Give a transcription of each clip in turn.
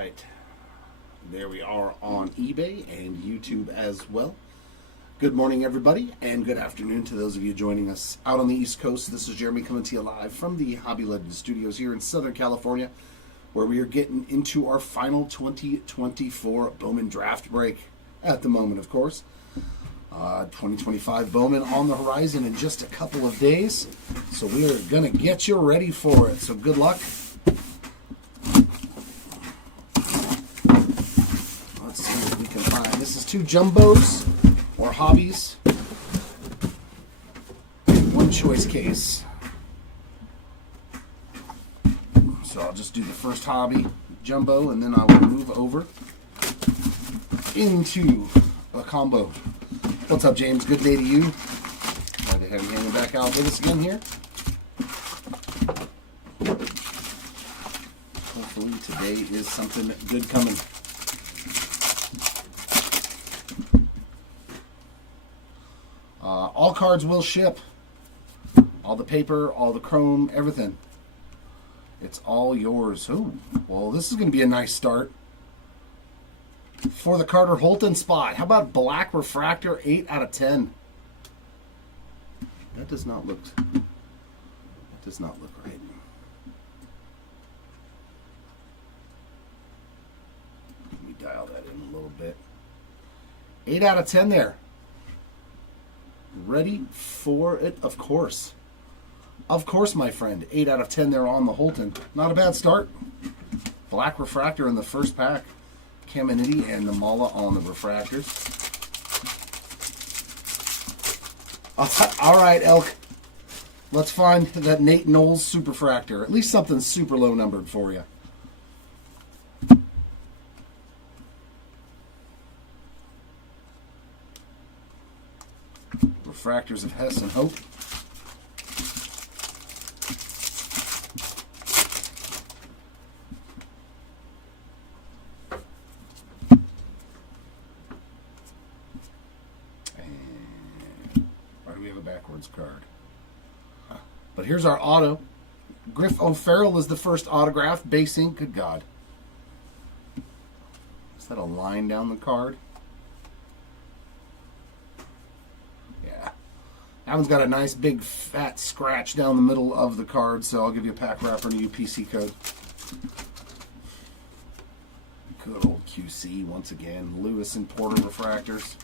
right. There we are on eBay and YouTube as well. Good morning, everybody, and good afternoon to those of you joining us out on the East Coast. This is Jeremy coming to you live from the Hobby Legends Studios here in Southern California, where we are getting into our final 2024 Bowman draft break at the moment, of course. 2025 Bowman on the horizon in just a couple of days, so we are going to get you ready for it. So good luck. Let's see what we can find. This is 2 jumbos or hobbies. One choice case. So I'll just do the first hobby, jumbo, and then I will move over into a combo. What's up, James? Good day to you. Glad to have you hanging back out with us again here. Hopefully today is something good coming. All cards will ship. All the paper, all the chrome, everything. It's all yours. Oh, well, this is going to be a nice start. For the Carter Holton spot, how about black refractor, 8 out of 10? That does not look right. Let me dial that in a little bit. 8 out of 10 there. Ready for it? Of course. Of course, my friend. 8 out of 10 there on the Holton. Not a bad start. Black refractor in the first pack. Caminiti and the Mala on the refractors. All right, Elk. Let's find that Nate Knowles superfractor. At least something super low numbered for you. Refractors of Hess and Hope. Backwards card. But here's our auto. Griff O'Farrell is the first autograph. Base ink. Good God. Is that a line down the card? Yeah. That one's got a nice big fat scratch down the middle of the card, so I'll give you a pack wrapper and a UPC code. Good old QC once again. Lewis and Porter refractors.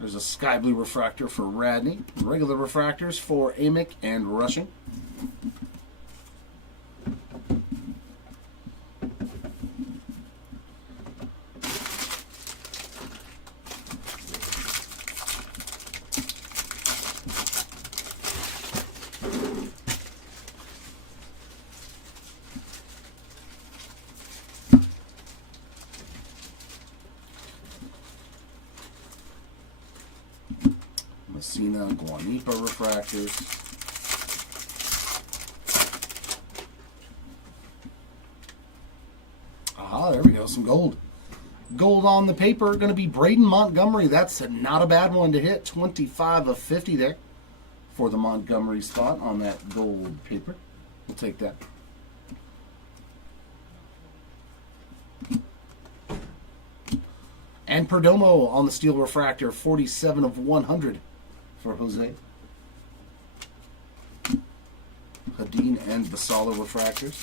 There's a sky blue refractor for Radney. Regular refractors for Amick and Rushing. Messina, Guanipa refractors. Aha, there we go, some gold. Gold on the paper, going to be Braden Montgomery. That's not a bad one to hit. 25 of 50 there for the Montgomery spot on that gold paper. We'll take that. And Perdomo on the steel refractor, 47 of 100 for Jose. Hadin and Basala refractors.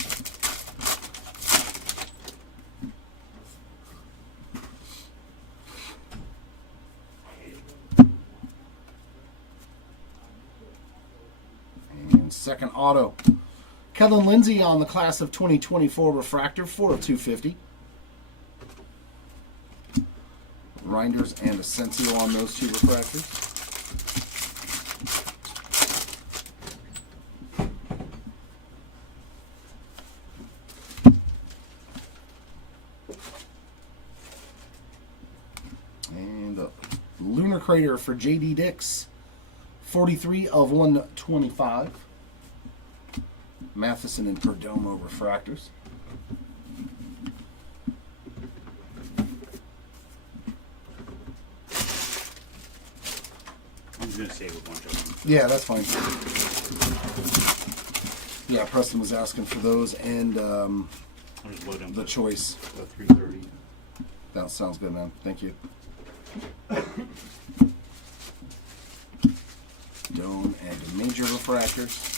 And second auto. Kellen Lindsay on the class of 2024 refractor, 4 of 250. Reinders and Asensio on those 2 refractors. And a Lunar Crater for J.D. Dix, 43 of 125. Matheson and Perdomo refractors. going to save a bunch of them. Yeah, that's fine. Yeah, Preston was asking for those and I'll just load them the choice. The 330. That sounds good, man. Thank you. Dome and major refractors.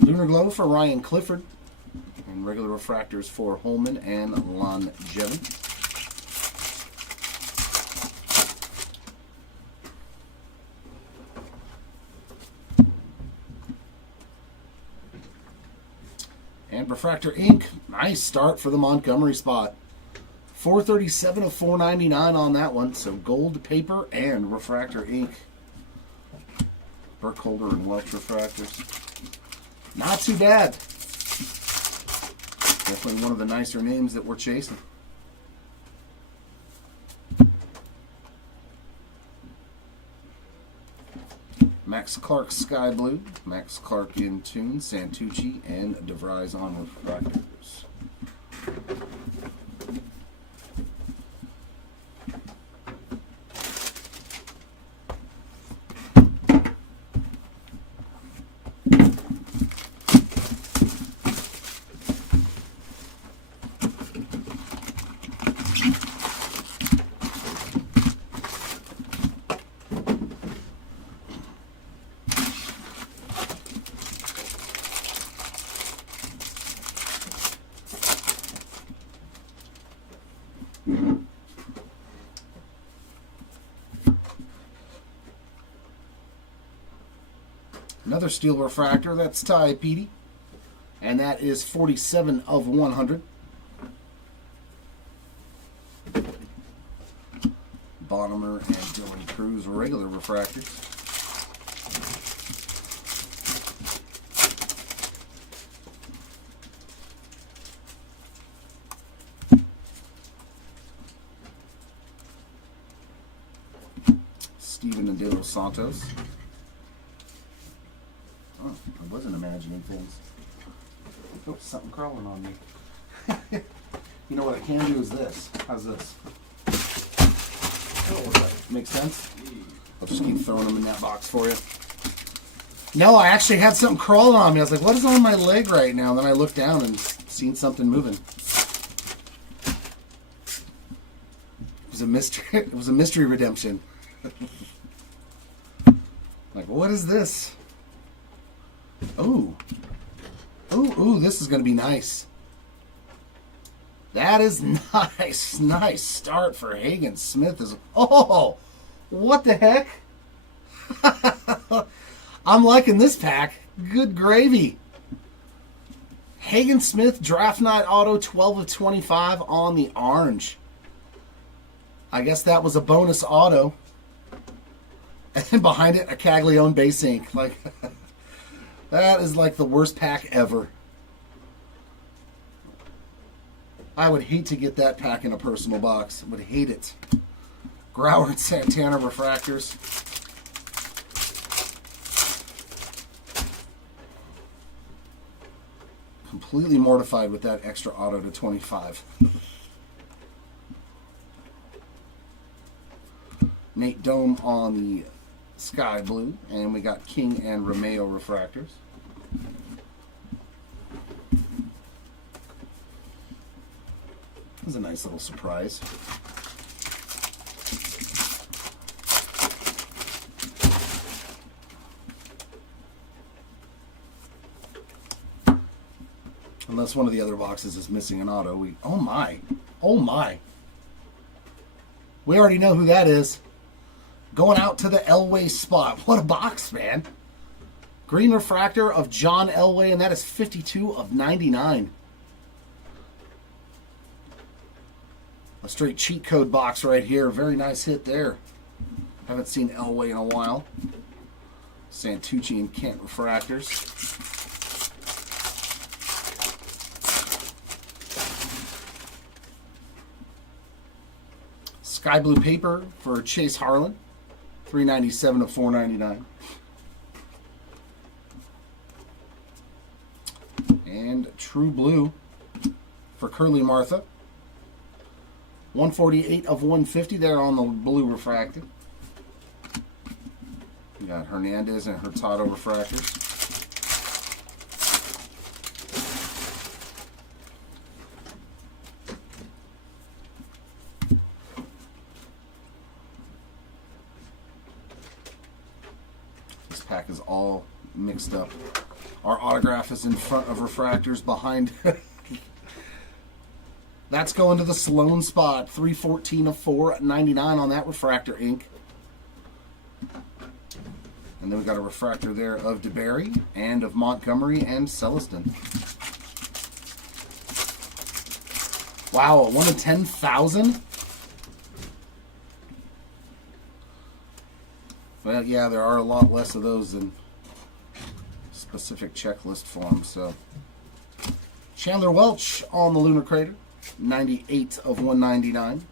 Lunar Glow for Ryan Clifford. And regular refractors for Holman and Longevin. And Refractor Ink. Nice start for the Montgomery spot. 437 of 499 on that one. So gold paper and Refractor Ink. Burkholder and Welch refractors. Not too bad. Definitely one of the nicer names that we're chasing. Max Clark Sky Blue, Max Clark in Tune, Santucci, and DeVries on refractors. Another steel refractor, that's Ty Petey. And that is 47 of 100. Bonhomer and Dylan Cruz regular refractors. Steven and De Los Santos. Oh, I wasn't imagining things. Oh, something crawling on me. You know what I can do is this. How's this? Make sense? I'll just keep throwing them in that box for you. No, I actually had something crawling on me. I was like, what is on my leg right now? And then I looked down and seen something moving. It was a mystery. It was a mystery redemption. Like, what is this? Ooh. Ooh, this is going to be nice. That is nice. Nice start for Hagen Smith. Oh, what the heck? I'm liking this pack. Good gravy. Hagen Smith, Draft Night Auto, 12 of 25 on the orange. I guess that was a bonus auto. And behind it, a Caglione base ink. Like, that is like the worst pack ever. I would hate to get that pack in a personal box. Would hate it. Grauer and Santana refractors. Completely mortified with that extra auto to 25. Nate Dome on the Sky Blue. And we got King and Romeo refractors. This is a nice little surprise. Unless one of the other boxes is missing an auto. Oh my. Oh my. We already know who that is. Going out to the Elway spot. What a box, man. Green refractor of John Elway, and that is 52 of 99. A straight cheat code box right here. Very nice hit there. Haven't seen Elway in a while. Santucci and Kent refractors. Sky blue paper for Chase Harlan. 397 of 499. And True Blue for Curly Martha. 148 of 150 there on the blue refracted. We got Hernandez and Hurtado refractors. This pack is all mixed up. Our autograph is in front of refractors behind. That's going to the Sloan spot. 314 of 499 on that refractor ink. And then we got a refractor there of DeBerry and of Montgomery and Celestin. Wow, a 1 in 10,000? Well, yeah, there are a lot less of those than specific checklist forms. So Chandler Welch on the Lunar Crater. 98 of 199.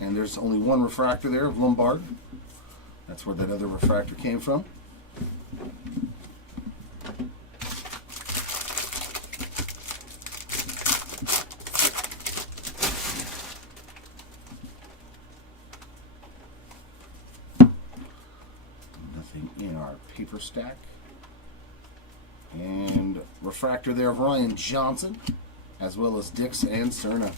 And there's only one refractor there of Lombard. That's where that other refractor came from. Nothing in our paper stack. And refractor there of Ryan Johnson, as well as Dix and Cerna.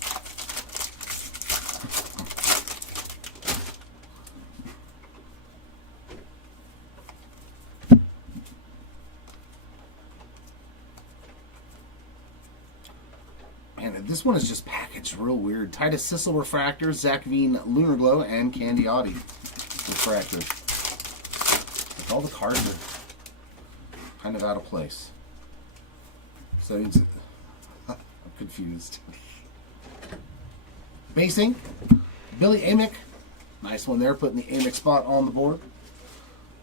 And this one is just packaged real weird. Titus Sissel refractor, Zach Veen Lunar Glow, and Candy Audi refractor. Like all the cards are kind of out of place. So it's, I'm confused. Basing, Billy Amick. Nice one there, putting the Amick spot on the board.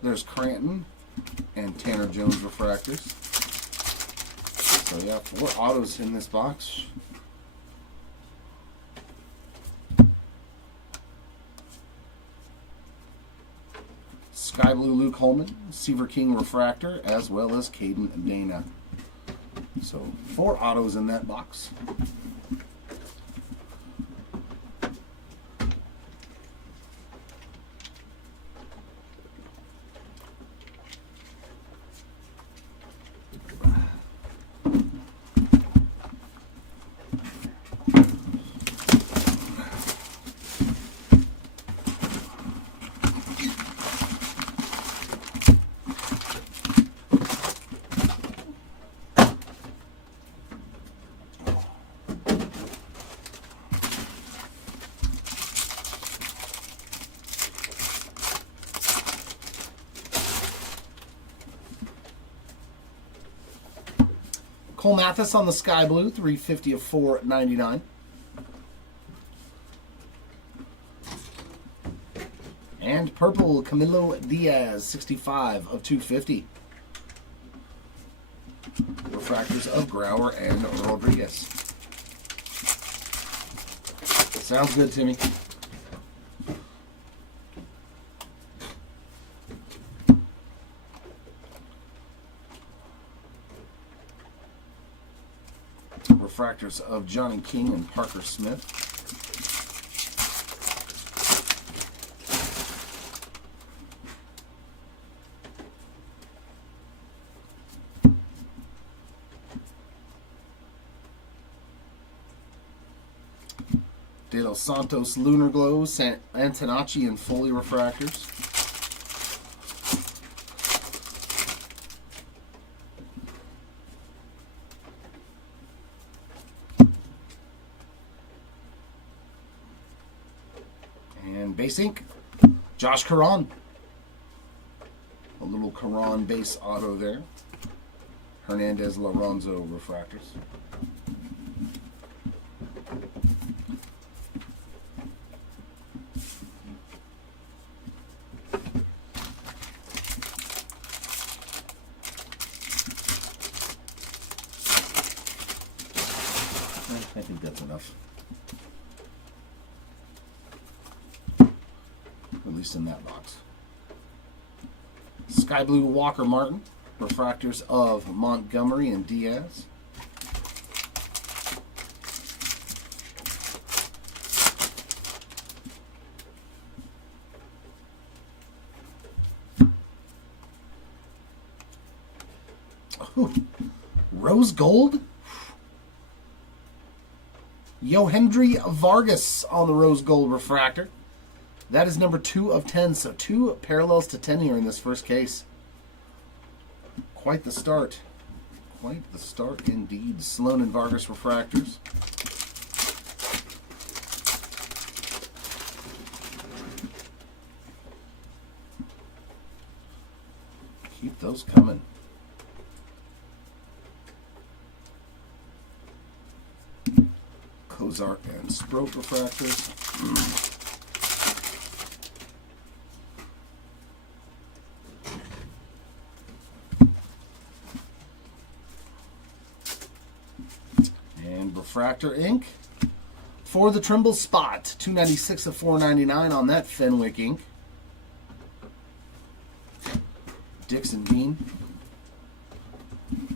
There's Cranton and Tanner Jones refractors. So yeah, 4 autos in this box. Sky Blue Luke Holman, Seaver King refractor, as well as Caden Dana. So 4 autos in that box. Cole Mathis on the Sky Blue, 350 of 499. And purple, Camilo Diaz, 65 of 250. Refractors of Grauer and Rodriguez. Sounds good, Timmy. Refractors of Johnny King and Parker Smith. De Los Santos Lunar Glow, Antonacci and Foley refractors. And base ink, Josh Caron. A little Caron base auto there. Hernandez Lorenzo refractors. I think that's enough. At least in that box. Sky Blue Walker Martin. Refractors of Montgomery and Diaz. Ooh, rose gold. Yohendry Vargas on the rose gold refractor. That is number 2 of 10. So 2 parallels to 10 here in this first case. Quite the start. Quite the start indeed. Sloan and Vargas refractors. Keep those coming. Kozart and Sproat refractors. And refractor ink for the Trimble spot. 296 of 499 on that Fenwick ink. Dixon Bean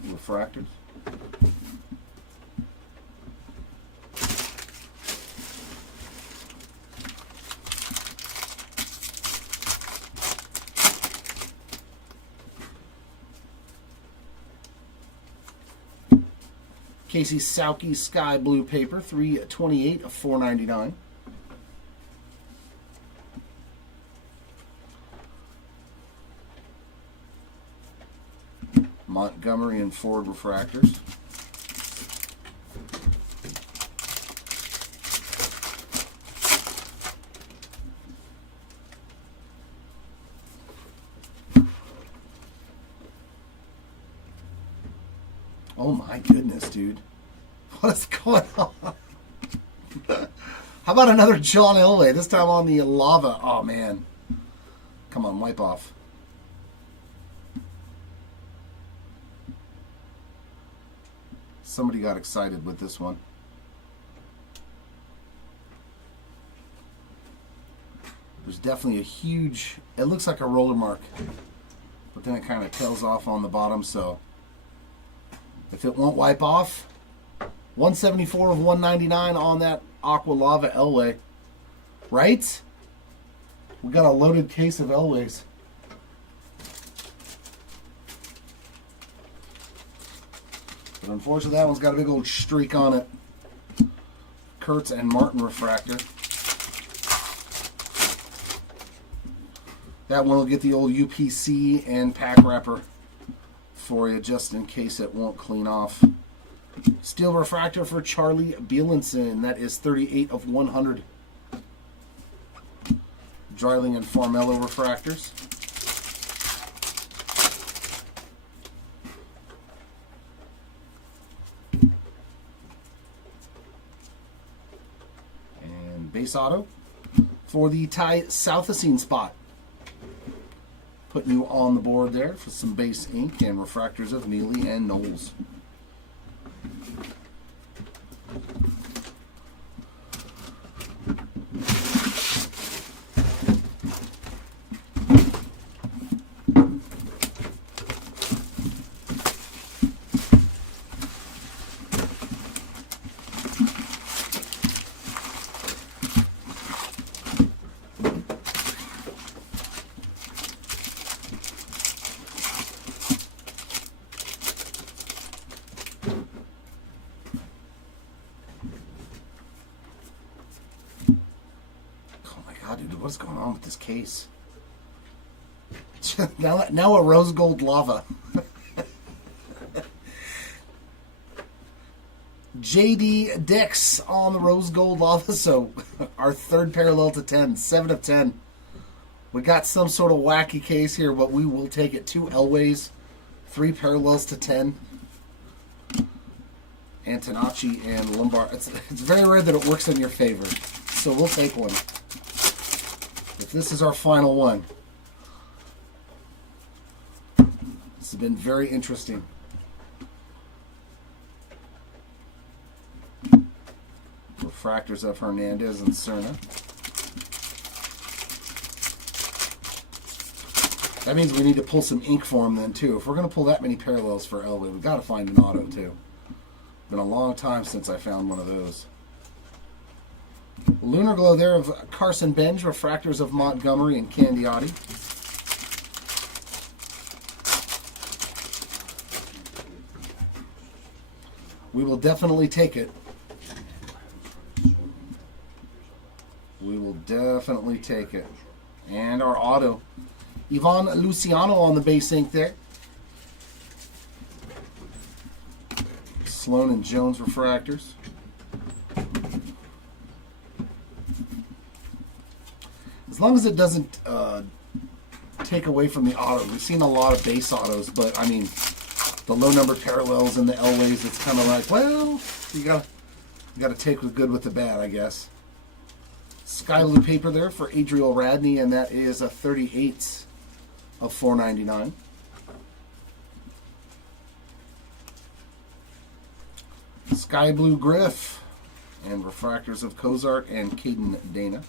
refractors. Casey Sauke Sky Blue Paper, 328 of 499. Montgomery and Ford refractors. Oh my goodness, dude. What is going on? How about another John Elway? This time on the lava. Oh, man. Come on, wipe off. Somebody got excited with this one. There's definitely a huge... It looks like a roller mark. But then it kind of tails off on the bottom, so... If it won't wipe off, 174 of 199 on that Aqua Lava Elway. Right? We got a loaded case of Elways. But unfortunately, that one's got a big old streak on it. Kurtz and Martin refractor. That one will get the old UPC and pack wrapper for you, just in case it won't clean off. Steel refractor for Charlie Bielenson. That is 38 of 100. Dreiling and Formello refractors. And base auto for the Ty Southacene spot. Putting you on the board there for some base ink and refractors of Neely and Knowles. Dude, what's going on with this case? now a rose gold lava. JD Dix on the rose gold lava. So our third parallel to 10, 7 of 10. We got some sort of wacky case here, but we will take it. 2 Elways, 3 parallels to 10. Antonacci and Lombard. It's very rare that it works in your favor, so we'll take one. If this is our final one, this has been very interesting. Refractors of Hernandez and Cerna. That means we need to pull some ink for him then, too. If we're going to pull that many parallels for Elway, we've got to find an auto, too. Been a long time since I found one of those. Lunar Glow there of Carson Benj, refractors of Montgomery and Candiotti. We will definitely take it. We will definitely take it. And our auto. Ivan Luciano on the base ink there. Sloan and Jones refractors. As long as it doesn't take away from the auto. We've seen a lot of base autos, but I mean, the low number parallels and the Elways, it's kind of like, well, you gotta take the good with the bad, I guess. Sky blue paper there for Adriel Radney, and that is a 38 of 499. Sky blue Griff and refractors of Cozart and Caden Dana.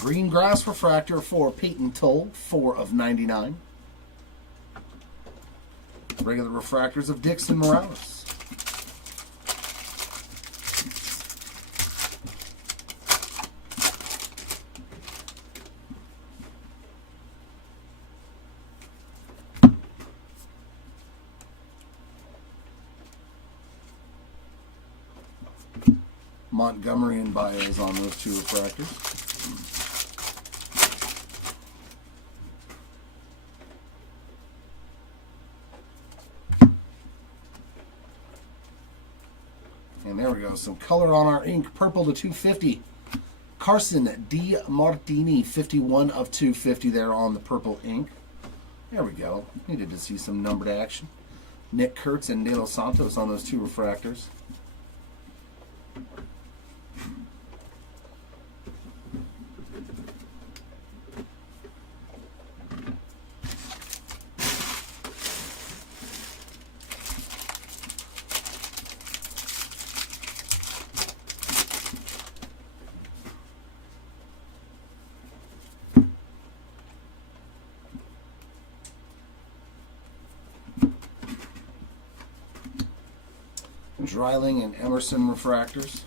Green grass refractor for Peyton Toll, 4 of 99. Regular refractors of Dixon Morales. Montgomery and Baez on those two refractors. And there we go. Some color on our ink. Purple to 250. Carson D. Martini, 51 of 250 there on the purple ink. There we go. Needed to see some numbered action. Nick Kurtz and De Los Santos on those two refractors. Dreiling and Emerson refractors.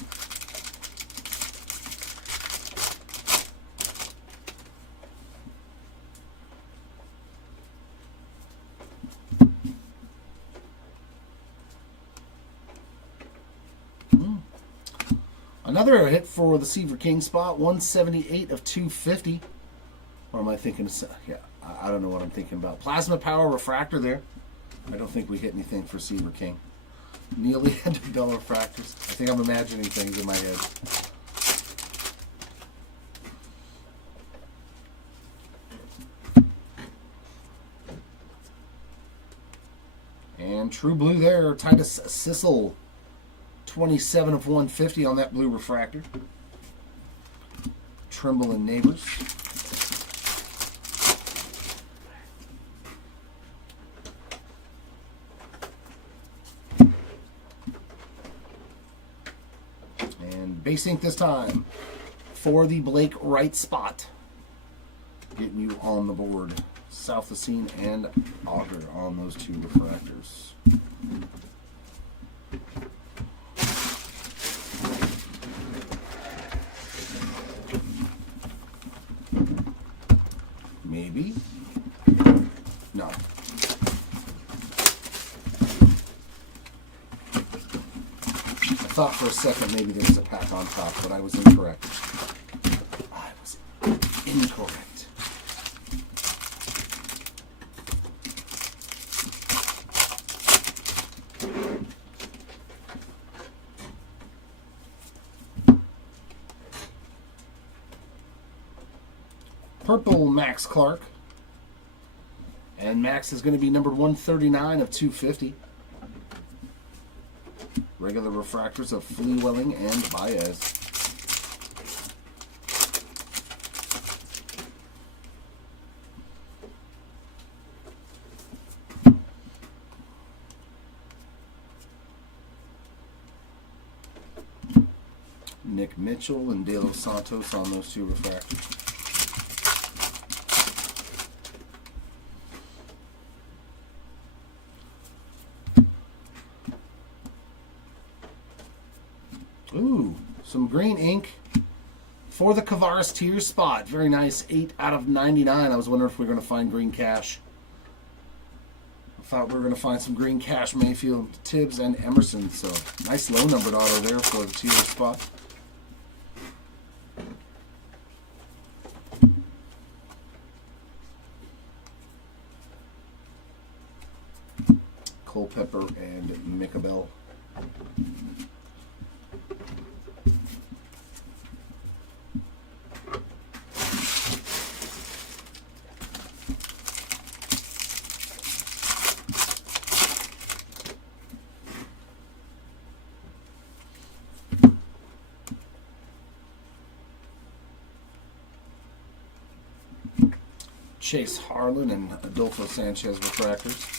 Another hit for the Seaver King spot, 178 of 250. What am I thinking? Yeah, I don't know what I'm thinking about. Plasma Power refractor there. I don't think we hit anything for Seaver King. Neely and Bell refractors. I think I'm imagining things in my head. And True Blue there, Titus Sissel, 27 of 150 on that blue refractor. Trimble and Neighbors. Base ink this time for the Blake Wright spot. Getting you on the board. South of Scene and Auger on those two refractors. Maybe. No. I thought for a second maybe there was a pack on top, but I was incorrect. I was incorrect. Purple Max Clark. And Max is going to be numbered 139 of 250. Regular refractors of Fleewelling and Baez. Nick Mitchell and De Los Santos on those two refractors. Ooh, some green ink for the Kavaris tier spot. Very nice. 8 out of 99. I was wondering if we were going to find green cash. I thought we were going to find some green cash, Mayfield, Tibbs, and Emerson. So nice low numbered auto there for the tier spot. Culpepper and Micabel. Chase Harlan and Adolfo Sanchez refractors.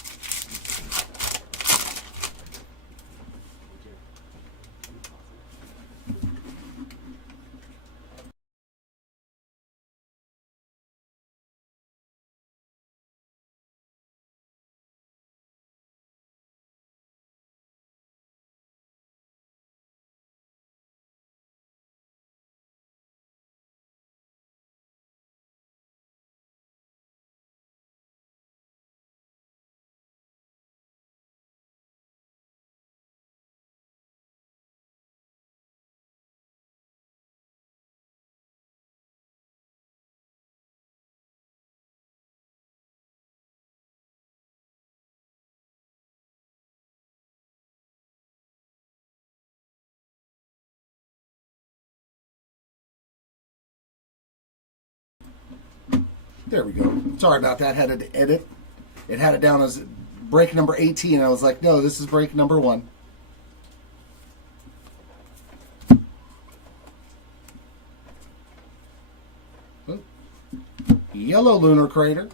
There we go. Sorry about that. Had to edit. It had it down as break number 18. I was like, no, this is break number 1. Oh. Yellow Lunar Crater.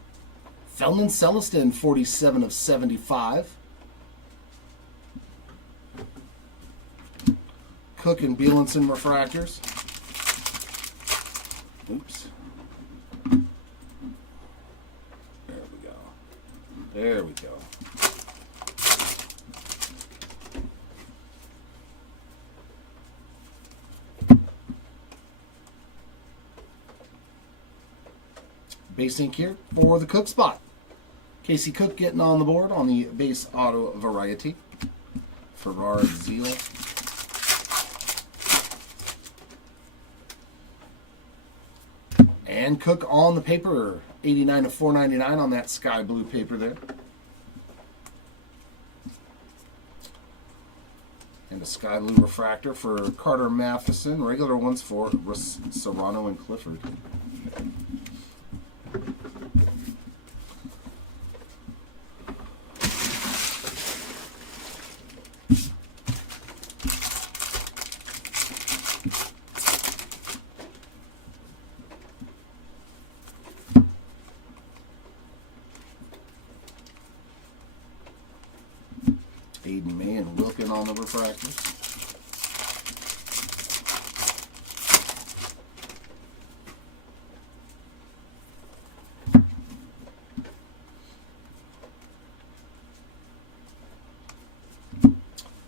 Feldman Celestin, 47 of 75. Cook and Bielenson refractors. Oops. There we go. Base ink here for the Cook spot. Casey Cook getting on the board on the base auto variety. Ferrari Zeal. And Cook on the paper. 89 of 499 on that sky blue paper there. And a sky blue refractor for Carter Matheson. Regular ones for Serrano and Clifford. Aiden May and Wilkin on the refractors.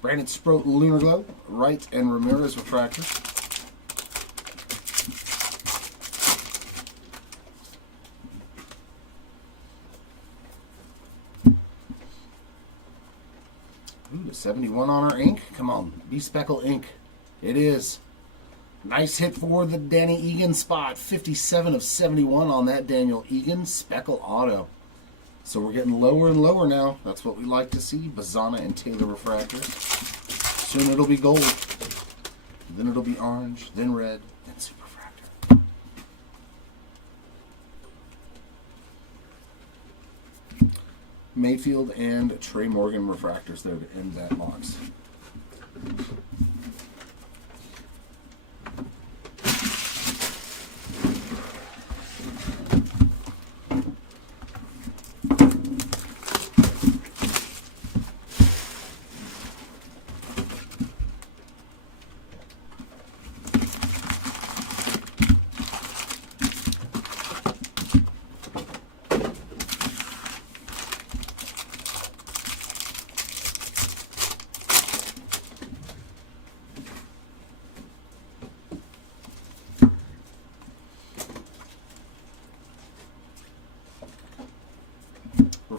Brandon Sproat and Lunar Glow, Wright and Ramirez refractors. Ooh, 71 on our ink. Come on, be Speckle ink. It is. Nice hit for the Danny Egan spot. 57 of 71 on that Daniel Egan Speckle auto. So we're getting lower and lower now. That's what we like to see. Bazana and Taylor refractors. Soon it'll be gold. Then it'll be orange. Then red. Then super refractor. Mayfield and Trey Morgan refractors there to end that box.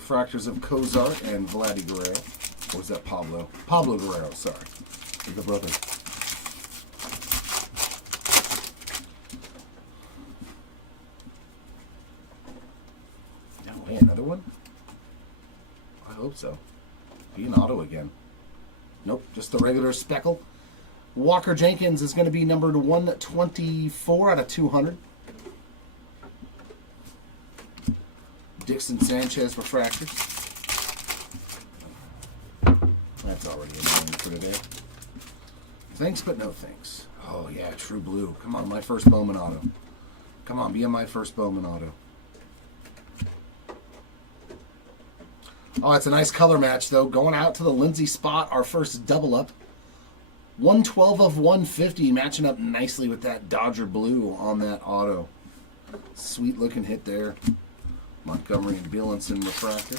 refractors of Cozart and Vladdy Guerrero. Or was that Pablo? Pablo Guerrero, sorry. The brother. No way, another one? I hope so. Be an auto again. Nope, just the regular speckle. Walker Jenkins is going to be numbered 124 out of 200. Dixon Sanchez refractors. That's already annoying for today. Thanks, but no thanks. Oh, yeah, True Blue. Come on, my first Bowman auto. Come on, be on my first Bowman auto. Oh, it's a nice color match, though. Going out to the Lindsay spot, our first double up. 112 of 150, matching up nicely with that Dodger blue on that auto. Sweet looking hit there. Montgomery and Bielenson refractor.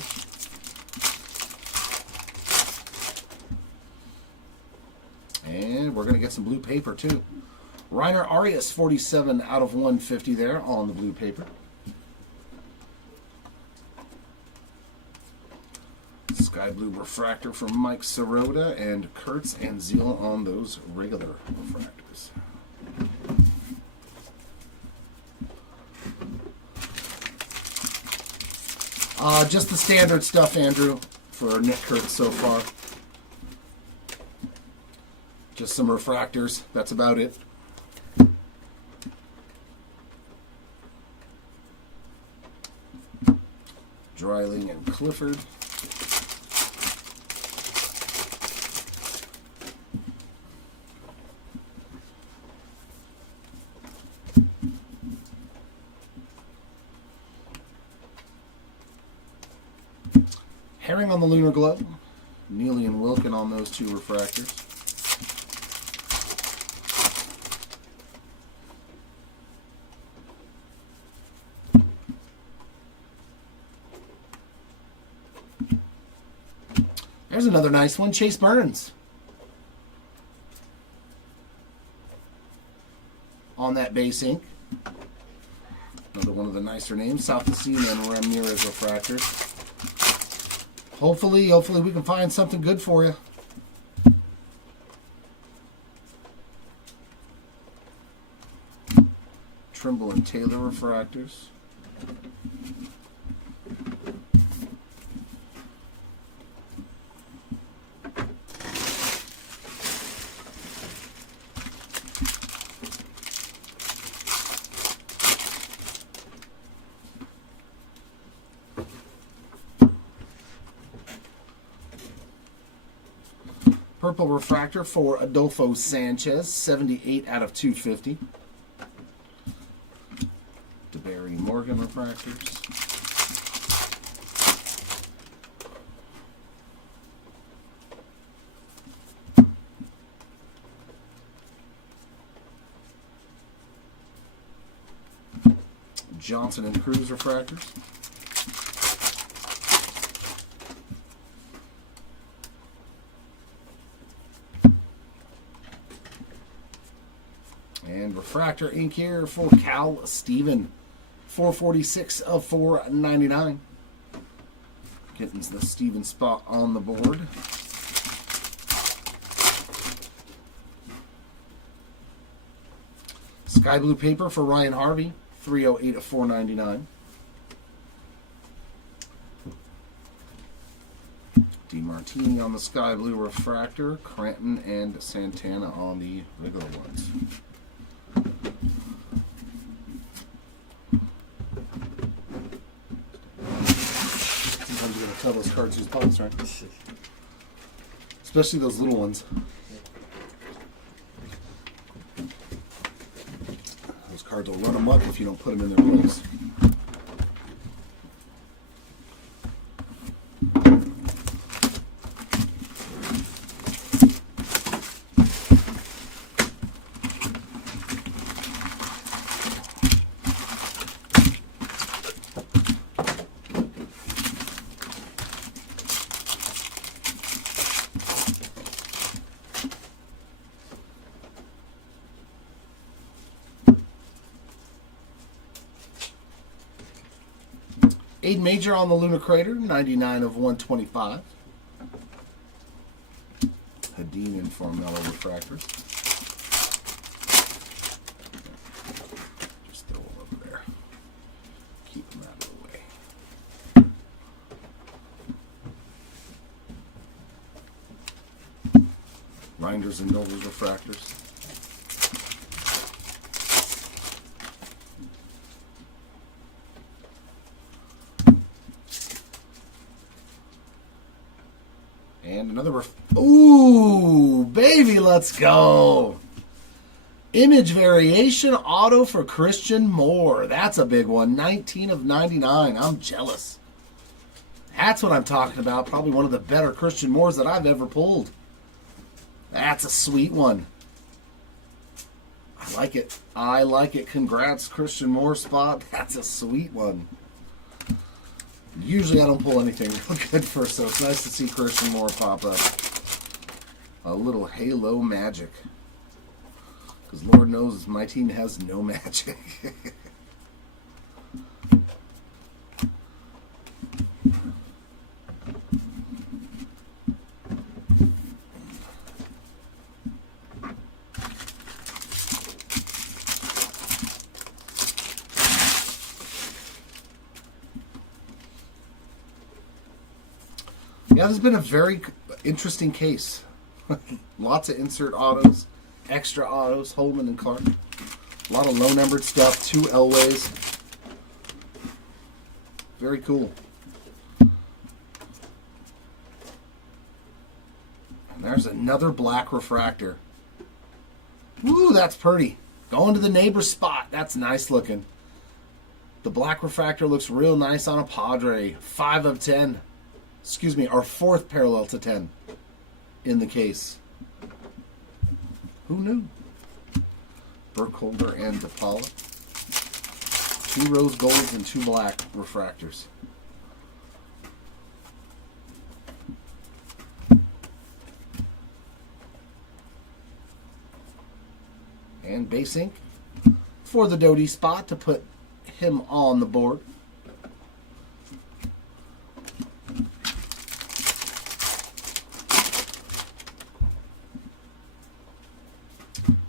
And we're going to get some blue paper, too. Reiner Arias, 47 out of 150 there on the blue paper. Sky blue refractor from Mike Sirota, and Kurtz and Zeal on those regular refractors. Just the standard stuff, Andrew, for Nick Kurtz so far. Just some refractors. That's about it. Dreiling and Clifford. Herring on the Lunar Glow. Neely and Wilkin on those two refractors. There's another nice one. Chase Burns. On that base ink. Another one of the nicer names. Salvacini and Ramirez refractors. Hopefully we can find something good for you. Trimble and Taylor refractors. Purple refractor for Adolfo Sanchez, 78 out of 250. DeBerry Morgan refractors. Johnson and Cruz refractors. And refractor ink here for Cal Steven. 446 of 499. Getting the Steven spot on the board. Sky blue paper for Ryan Harvey. 308 of 499. DeMartini on the sky blue refractor. Cranton and Santana on the regular ones. Sometimes you gotta tell those cards whose pops, right? Especially those little ones. Those cards will run them up if you don't put them in their place. Aid Major on the Lunar Crater, 99 of 125. Hadeen and Formello refractors. Just throw them over there. Keep them out of the way. Rinders and Nobles refractors. And another ooh, baby, let's go. Image variation auto for Christian Moore. That's a big one. 19 of 99. I'm jealous. That's what I'm talking about. Probably one of the better Christian Moores that I've ever pulled. That's a sweet one. I like it. I like it. Congrats, Christian Moore spot. That's a sweet one. Usually I don't pull anything real good first, so it's nice to see Christian Moore pop up. A little Halo magic. Because Lord knows my team has no magic. Yeah, this has been a very interesting case. Lots of insert autos, extra autos, Holman and Clark. A lot of low-numbered stuff, 2 Elways. Very cool. And there's another black refractor. Woo, that's pretty. Going to the neighbor's spot. That's nice looking. The black refractor looks real nice on a Padre. 5 of 10. Excuse me, our 4th parallel to 10 in the case. Who knew? Burkholder and DePaula. 2 rose golds and 2 black refractors. And base ink for the Doty spot to put him on the board.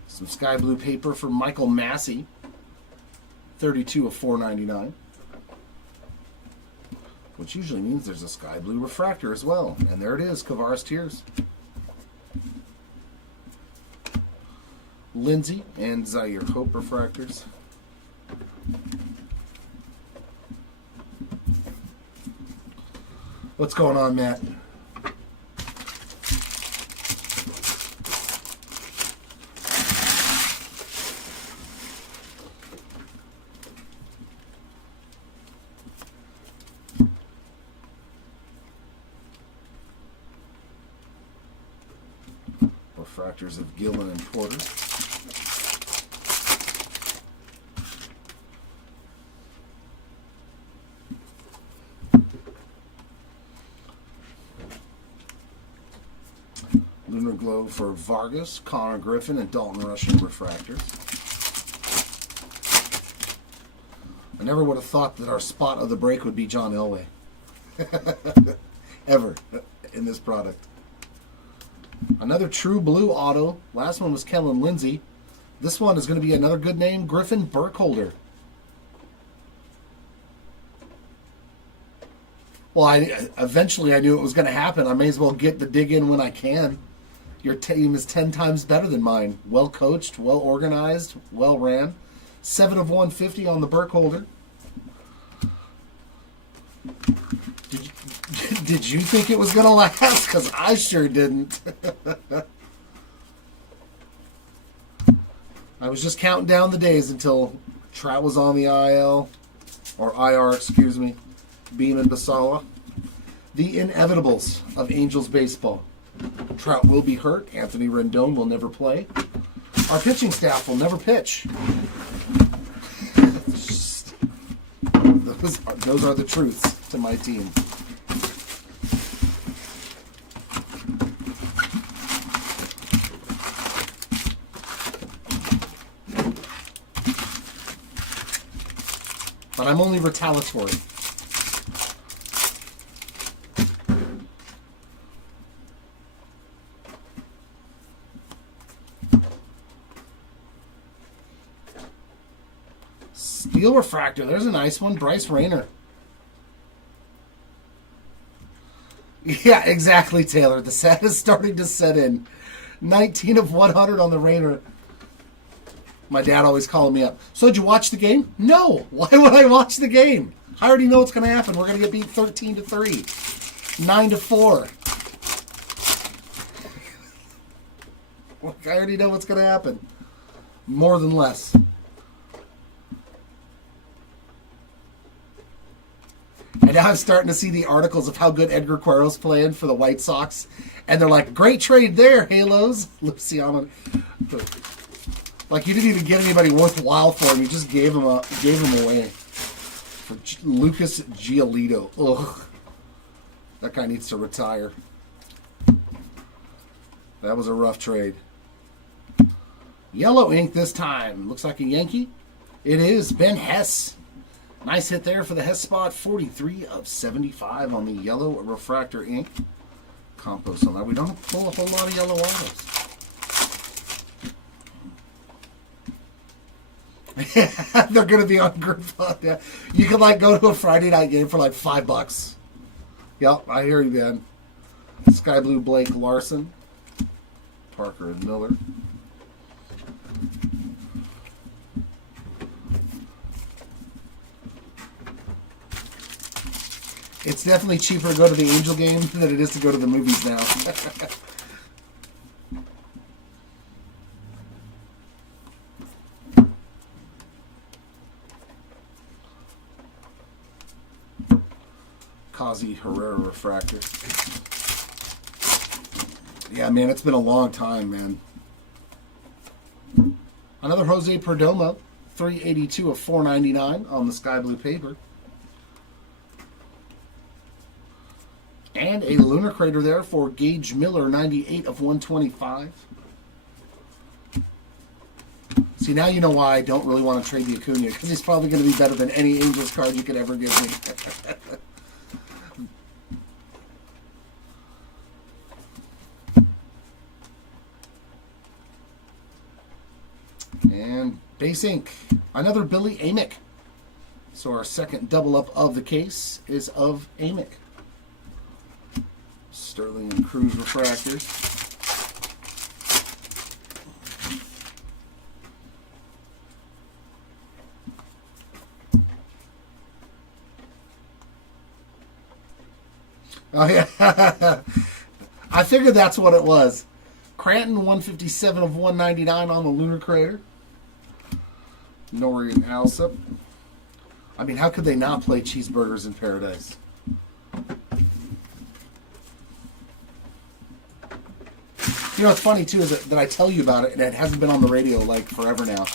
Some sky blue paper for Michael Massey, 32 of 499. Which usually means there's a sky blue refractor as well. And there it is, Kavaris Tears. Lindsay and Zaire Hope refractors. What's going on, Matt? Refractors of Gillen and Porter. Lunar Glow for Vargas, Connor Griffin, and Dalton Rushing refractors. I never would have thought that our spot of the break would be John Elway. Ever in this product. Another true blue auto. Last one was Kellen Lindsay. This one is going to be another good name, Griffin Burkholder. Well, eventually I knew it was going to happen. I may as well get the dig in when I can. Your team is 10 times better than mine. Well coached, well organized, well ran. 7 of 150 on the Burkholder. Did you think it was going to last? Because I sure didn't. I was just counting down the days until Trout was on the IL, or IR, excuse me. Beam and Basala. The inevitables of Angels baseball. Trout will be hurt. Anthony Rendon will never play. Our pitching staff will never pitch. Those are the truths to my team. But I'm only retaliatory. Steel refractor. There's a nice one. Bryce Rayner. Yeah, exactly, Taylor. The set is starting to set in. 19 of 100 on the Rayner. My dad always called me up. So, did you watch the game? No. Why would I watch the game? I already know what's going to happen. We're going to get beat 13-3. 9-4. I already know what's going to happen. More than less. And now I'm starting to see the articles of how good Edgar Cuero's playing for the White Sox. And they're like, great trade there, Halos. Luciano. Like, you didn't even get anybody worthwhile for him. You just gave him away. For Lucas Giolito. Ugh. That guy needs to retire. That was a rough trade. Yellow ink this time. Looks like a Yankee. It is Ben Hess. Nice hit there for the Hess spot. 43 of 75 on the yellow refractor ink. Compost on that. We don't pull a whole lot of yellow autos. They're going to be on group fun. Yeah. You can like go to a Friday night game for like $5. Yep, I hear you, man. Sky Blue Blake Larson. Parker and Miller. It's definitely cheaper to go to the Angel game than it is to go to the movies now. Kazi Herrera refractor. Yeah, man, it's been a long time, man. Another Jose Perdomo, 382 of 499 on the sky blue paper. And a Lunar Crater there for Gage Miller, 98 of 125. See, now you know why I don't really want to trade the Acuna, because he's probably going to be better than any Angels card you could ever give me. And base ink, another Billy Amick. So our second double up of the case is of Amick. Sterling and Cruz refractors. Oh yeah, I figured that's what it was. Cranton 157 of 199 on the Lunar Crater. Nori and Alsop. I mean, how could they not play Cheeseburgers in Paradise? You know what's funny too is that I tell you about it and it hasn't been on the radio like forever now.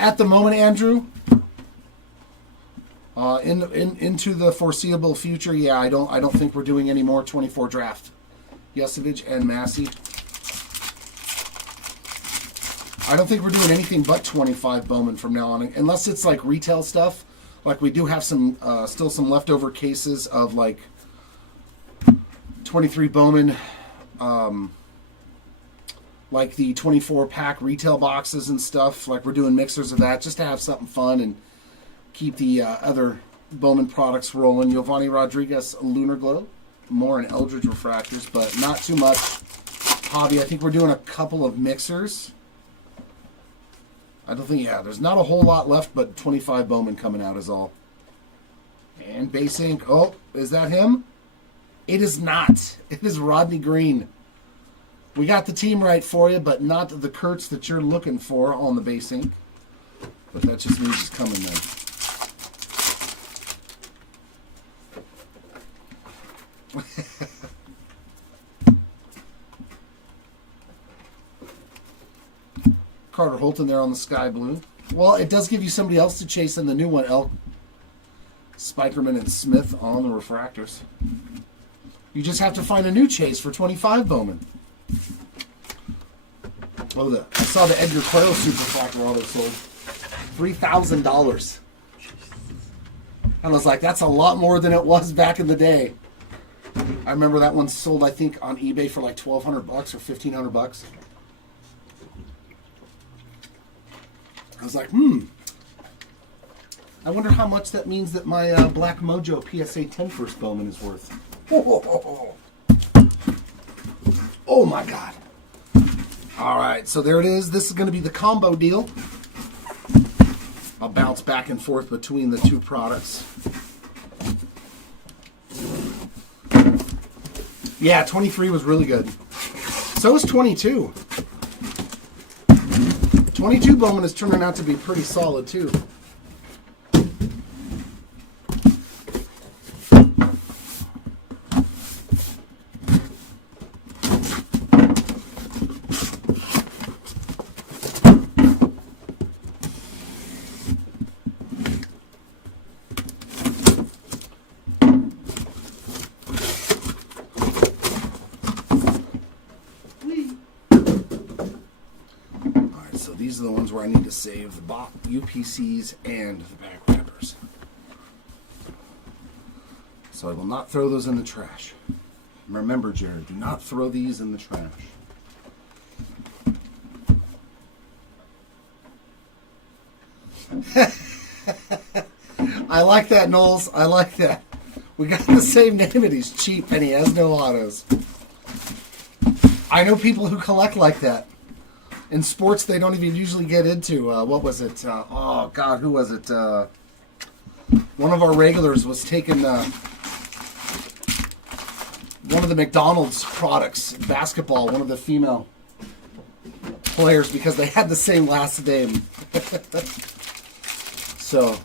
At the moment, Andrew, into the foreseeable future, yeah, I don't think we're doing any more 24 draft. Yesevich and Massey. I don't think we're doing anything but 25 Bowman from now on, unless it's like retail stuff. Like we do have some still some leftover cases of like 23 Bowman, like the 24 pack retail boxes and stuff. Like we're doing mixers of that just to have something fun and keep the other Bowman products rolling. Giovanni Rodriguez Lunar Glow, more in Eldridge refractors, but not too much hobby. I think we're doing a couple of mixers. I don't think, yeah, there's not a whole lot left, but 25 Bowman coming out is all. And base ink, oh, is that him? It is not. It is Rodney Green. We got the team right for you, but not the Kurtz that you're looking for on the base ink. But that just means it's coming then. Carter Holton there on the sky blue. Well, it does give you somebody else to chase in the new one, Elk. Spikerman and Smith on the refractors. You just have to find a new chase for 25 Bowman. Oh, I saw the Edgar Cuero Super Refractor auto sold. $3,000. And I was like, that's a lot more than it was back in the day. I remember that one sold, I think, on eBay for like $1,200 or $1,500. I was like, I wonder how much that means that my Black Mojo PSA 10 first Bowman is worth. Oh my God. All right, so there it is. This is going to be the combo deal. I'll bounce back and forth between the two products. Yeah, 23 was really good. So was 22. 22 Bowman is turning out to be pretty solid too. These are the ones where I need to save the UPCs and the back wrappers. So I will not throw those in the trash. Remember, Jared, do not throw these in the trash. I like that, Knowles. I like that. We got the same name and he's cheap and he has no autos. I know people who collect like that. In sports, they don't even usually get into, what was it? Oh, God, who was it? One of our regulars was taking one of the McDonald's products, basketball, one of the female players, because they had the same last name. So,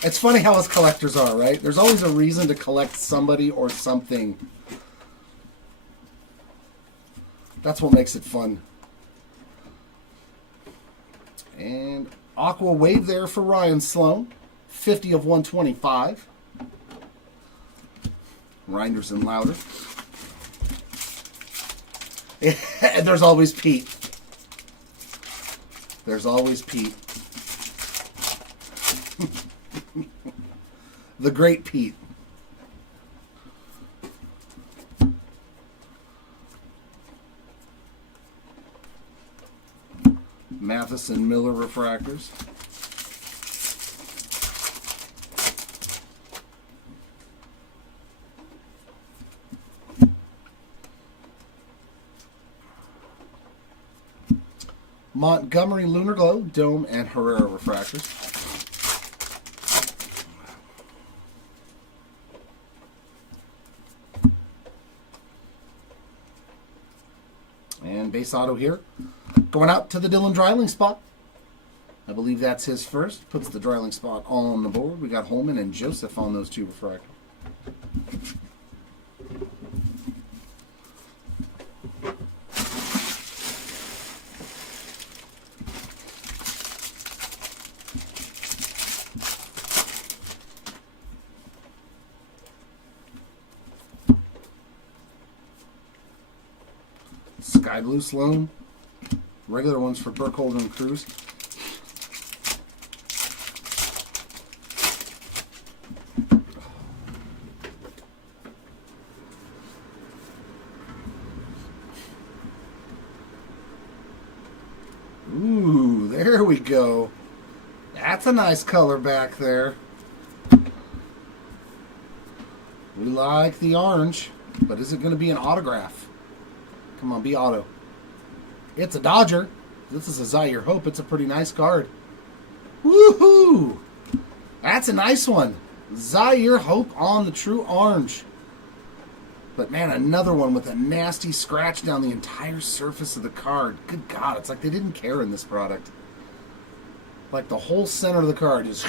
it's funny how us collectors are, right? There's always a reason to collect somebody or something. That's what makes it fun. And Aqua Wave there for Ryan Sloan. 50 of 125. Reinders and Louder. And there's always Pete. There's always Pete. The great Pete. Matheson Miller refractors. Montgomery Lunar Glow, Dome, and Herrera refractors. And base auto here. Going out to the Dylan Dreiling spot. I believe that's his first. Puts the Dreiling spot on the board. We got Holman and Joseph on those two refractors. Sky Blue Sloan. Regular ones for Burkholder and Cruz. Ooh, there we go. That's a nice color back there. We like the orange, but is it going to be an autograph? Come on, be auto. It's a Dodger. This is a Zaire Hope. It's a pretty nice card. Woohoo! That's a nice one. Zaire Hope on the true orange. But man, another one with a nasty scratch down the entire surface of the card. Good God, it's like they didn't care in this product. Like the whole center of the card just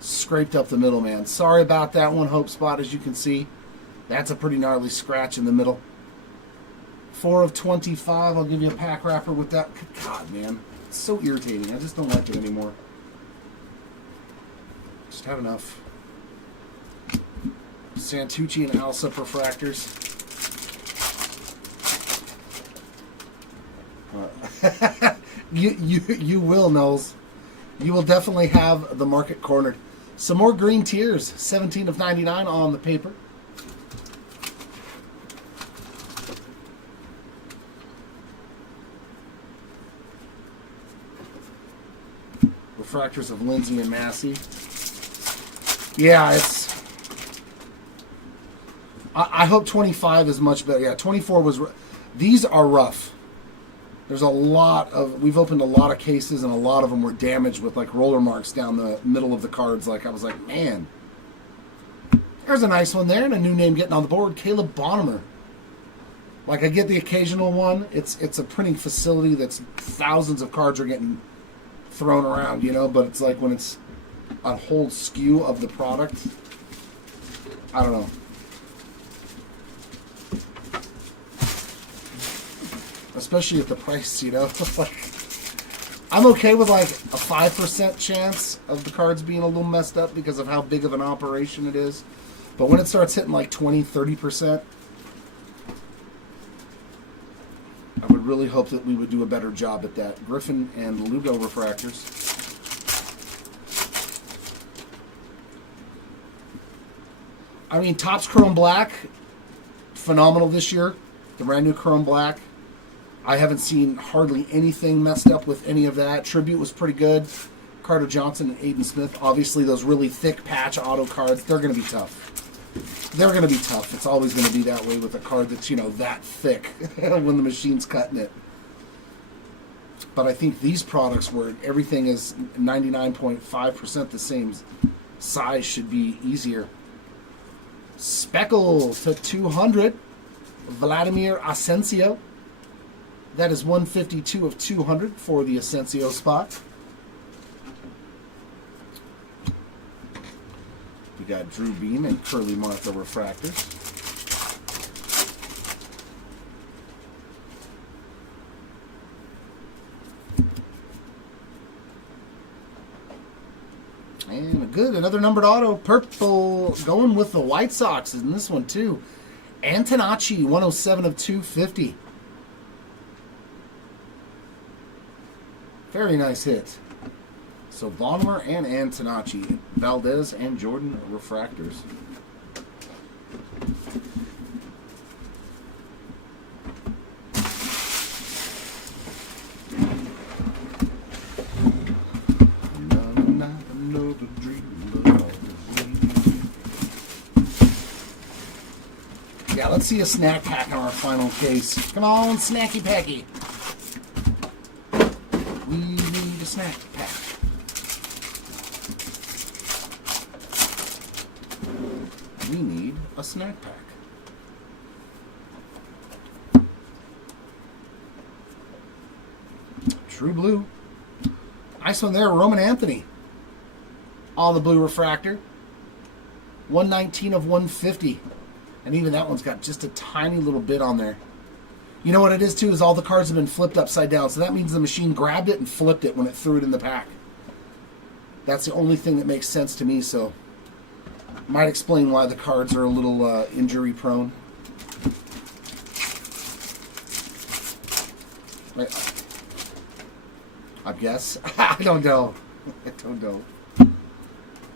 scraped up the middle, man. Sorry about that one, Hope spot, as you can see. That's a pretty gnarly scratch in the middle. 4 of 25. I'll give you a pack wrapper with that. Good God, man. It's so irritating. I just don't like it anymore. Just have enough. Santucci and Alsop refractors. You will, Knowles. You will definitely have the market cornered. Some more green tiers. 17 of 99 on the paper. refractors of Lindsay and Massey. Yeah, it's... I hope 25 is much better. Yeah, 24 was... These are rough. There's a lot of... We've opened a lot of cases, and a lot of them were damaged with, like, roller marks down the middle of the cards. Like, I was like, man. There's a nice one there, and a new name getting on the board. Caleb Bonnemer. Like, I get the occasional one. It's a printing facility that's thousands of cards are getting thrown around, you know? But it's like when it's a whole skew of the product, I don't know. Especially at the price, you know? Like, I'm okay with like a 5% chance of the cards being a little messed up because of how big of an operation it is. But when it starts hitting like 20, 30%, I would really hope that we would do a better job at that. Griffin and Lugo refractors. I mean, Topps Chrome Black, phenomenal this year. The brand new Chrome Black. I haven't seen hardly anything messed up with any of that. Tribute was pretty good. Carter Johnson and Aiden Smith. Obviously, those really thick patch auto cards, they're going to be tough. They're going to be tough. It's always going to be that way with a card that's, you know, that thick when the machine's cutting it. But I think these products where everything is 99.5% the same size should be easier. Speckle to 200. Vladimir Asensio. That is 152 of 200 for the Asensio spot. We got Drew Beam and Curly Martha refractors. And another numbered auto, purple, going with the White Sox in this one too. Antonacci, 107 of 250. Very nice hit. So Bonnemer and Antonacci, Valdez and Jordan refractors. Yeah, let's see a snack pack on our final case. Come on, Snacky Packy. We need a snack pack. We need a snack pack. True blue. Nice one there, Roman Anthony. On the blue refractor. 119 of 150. And even that one's got just a tiny little bit on there. You know what it is, too, is all the cards have been flipped upside down. So that means the machine grabbed it and flipped it when it threw it in the pack. That's the only thing that makes sense to me, so might explain why the cards are a little injury prone. I guess. I don't know. I don't know.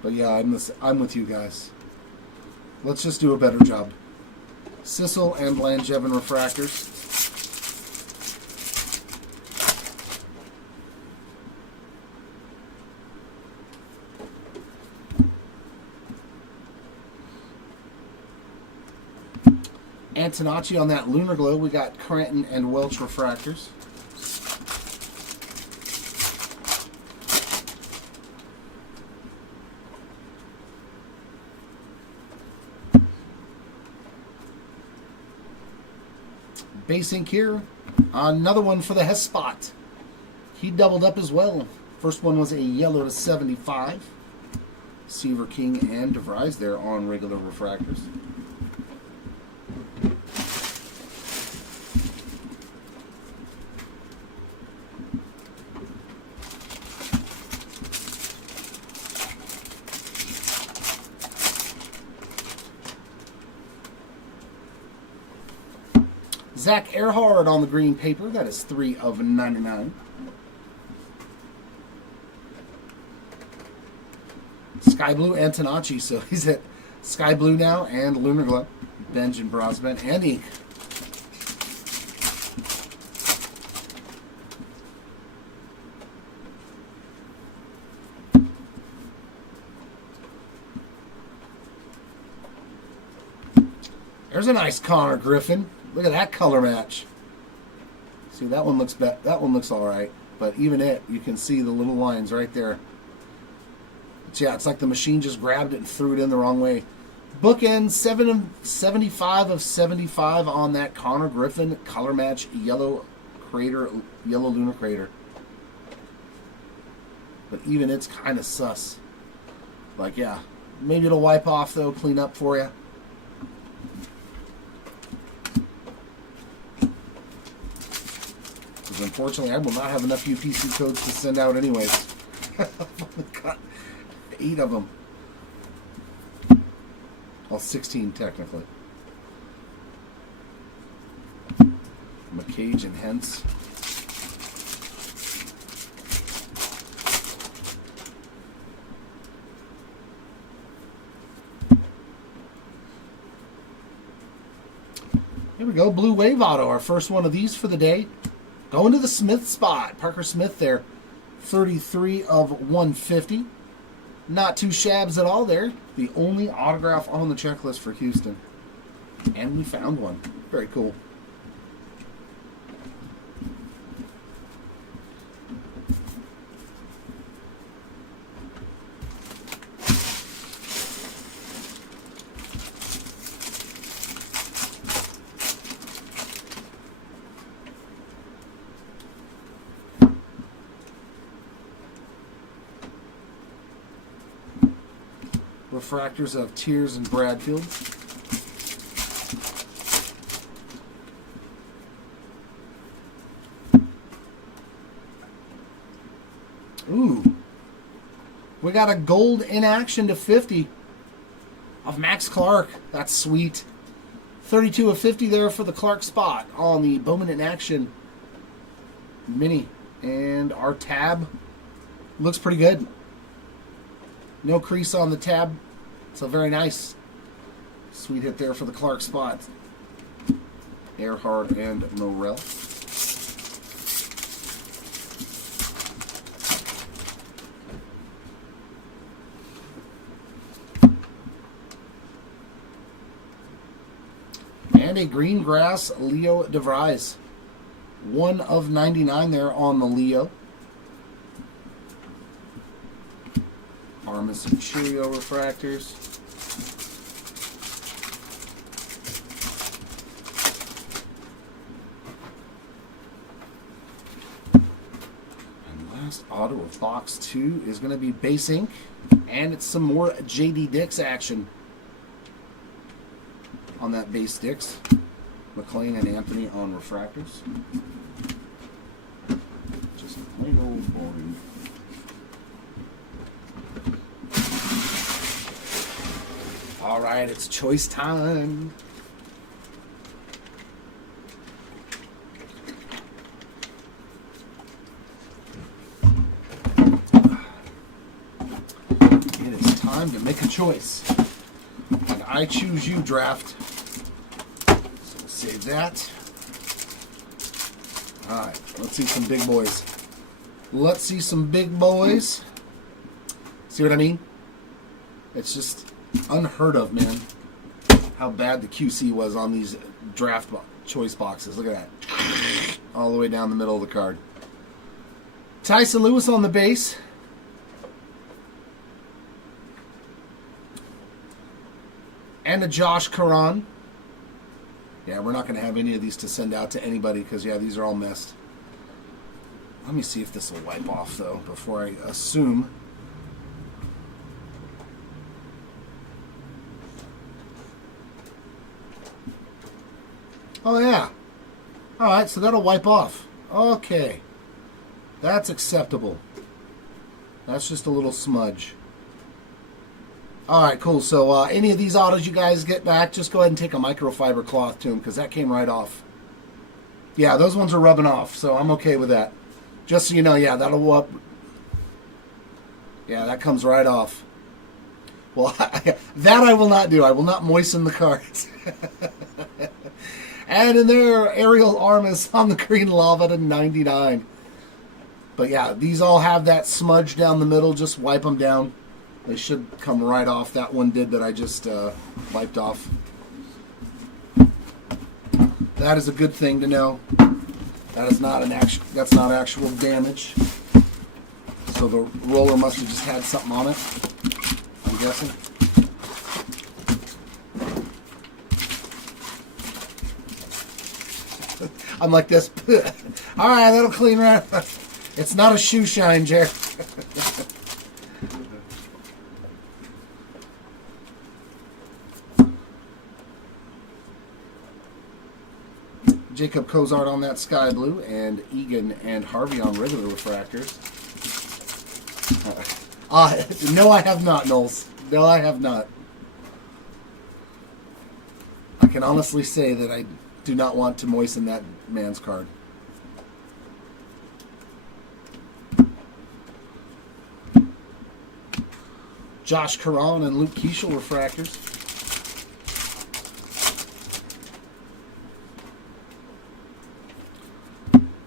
But yeah, I'm with you guys. Let's just do a better job. Sissel and Langevin refractors. Antonacci on that Lunar Glow. We got Cranton and Welch refractors. Base ink here. Another one for the Hess spot. He doubled up as well. First one was a yellow to 75. Seaver King and DeVries there on regular refractors. Zach Earhart on the green paper. That is 3 of 99. Sky Blue Antonacci. So he's at Sky Blue now and Lunar Glow. Benj and Brosman and ink. There's a nice Connor Griffin. Look at that color match. See, that one looks all right. But even you can see the little lines right there. But yeah, it's like the machine just grabbed it and threw it in the wrong way. Bookend 75 of 75 on that Connor Griffin color match yellow lunar crater. But even it's kind of sus. Like, yeah, maybe it'll wipe off though, clean up for you. Because unfortunately, I will not have enough UPC codes to send out anyways. I've only got 8 of them. Well, 16 technically. McCage and Hence. Here we go, Blue Wave Auto, our first one of these for the day. Going to the Smith spot. Parker Smith there, 33 of 150. Not too shabs at all there. The only autograph on the checklist for Houston. And we found one. Very cool. Refractors of Tears and Bradfield. Ooh. We got a gold in action to 50 of Max Clark. That's sweet. 32 of 50 there for the Clark spot on the Bowman in action mini. And our tab looks pretty good. No crease on the tab. So very nice. Sweet hit there for the Clark spot. Earhart and Morel. And a green grass Leo DeVries. 1 of 99 there on the Leo. Armis and Cheerio refractors. And last auto of box 2 is going to be base ink. And it's some more JD Dix action on that base Dix. McLean and Anthony on refractors. Just plain old boring. All right, it's choice time. It is time to make a choice. And I choose you, draft. So we'll save that. All right, let's see some big boys. Let's see some big boys. See what I mean? It's just unheard of, man, how bad the QC was on these draft choice boxes. Look at that. All the way down the middle of the card. Tyson Lewis on the base. And a Josh Caron. Yeah, we're not going to have any of these to send out to anybody because, yeah, these are all messed. Let me see if this will wipe off, though, before I assume. Oh, yeah. All right, so that'll wipe off. Okay. That's acceptable. That's just a little smudge. All right, cool. So any of these autos you guys get back, just go ahead and take a microfiber cloth to them because that came right off. Yeah, those ones are rubbing off, so I'm okay with that. Just so you know, yeah, that'll up. Yeah, that comes right off. Well, that I will not do. I will not moisten the cards. And in there, Ariel Armis on the green lava to 99. But yeah, these all have that smudge down the middle. Just wipe them down. They should come right off. That one did that I just wiped off. That is a good thing to know. That is not that's not actual damage. So the roller must have just had something on it, I'm guessing. I'm like this. All right, that'll clean right. It's not a shoe shine, Jerry. Jacob Cozart on that sky blue, and Egan and Harvey on regular refractors. No, I have not, Knowles. No, I have not. I can honestly say that I do not want to moisten that man's card. Josh Caron and Luke Keishel refractors.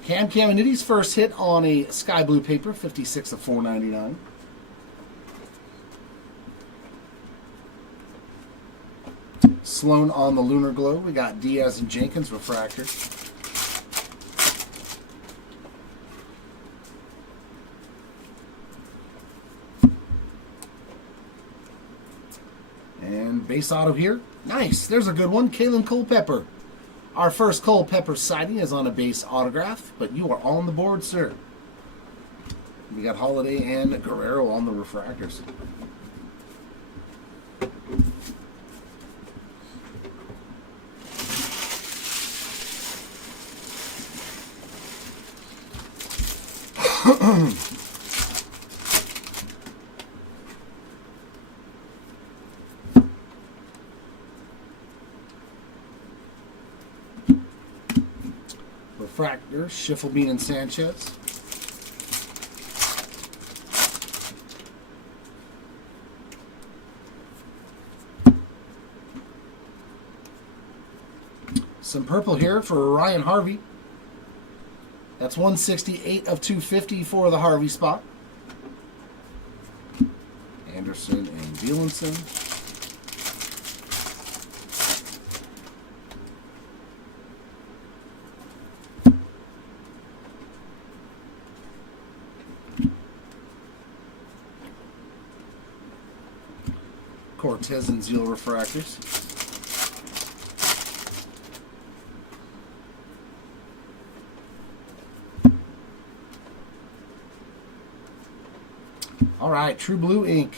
Cam Caminiti's first hit on a sky blue paper, 56 of 499. Sloan on the Lunar Glow. We got Diaz and Jenkins refractors. And base auto here. Nice. There's a good one. Kalen Culpepper. Our first Culpepper sighting is on a base autograph, but you are on the board, sir. We got Holiday and Guerrero on the refractors. Refractor, Schiffelbein and Sanchez. Some purple here for Ryan Harvey. That's 168 of 250 for the Harvey spot. Anderson and Bielenson. Cortez and Zeal refractors. All right, True Blue ink.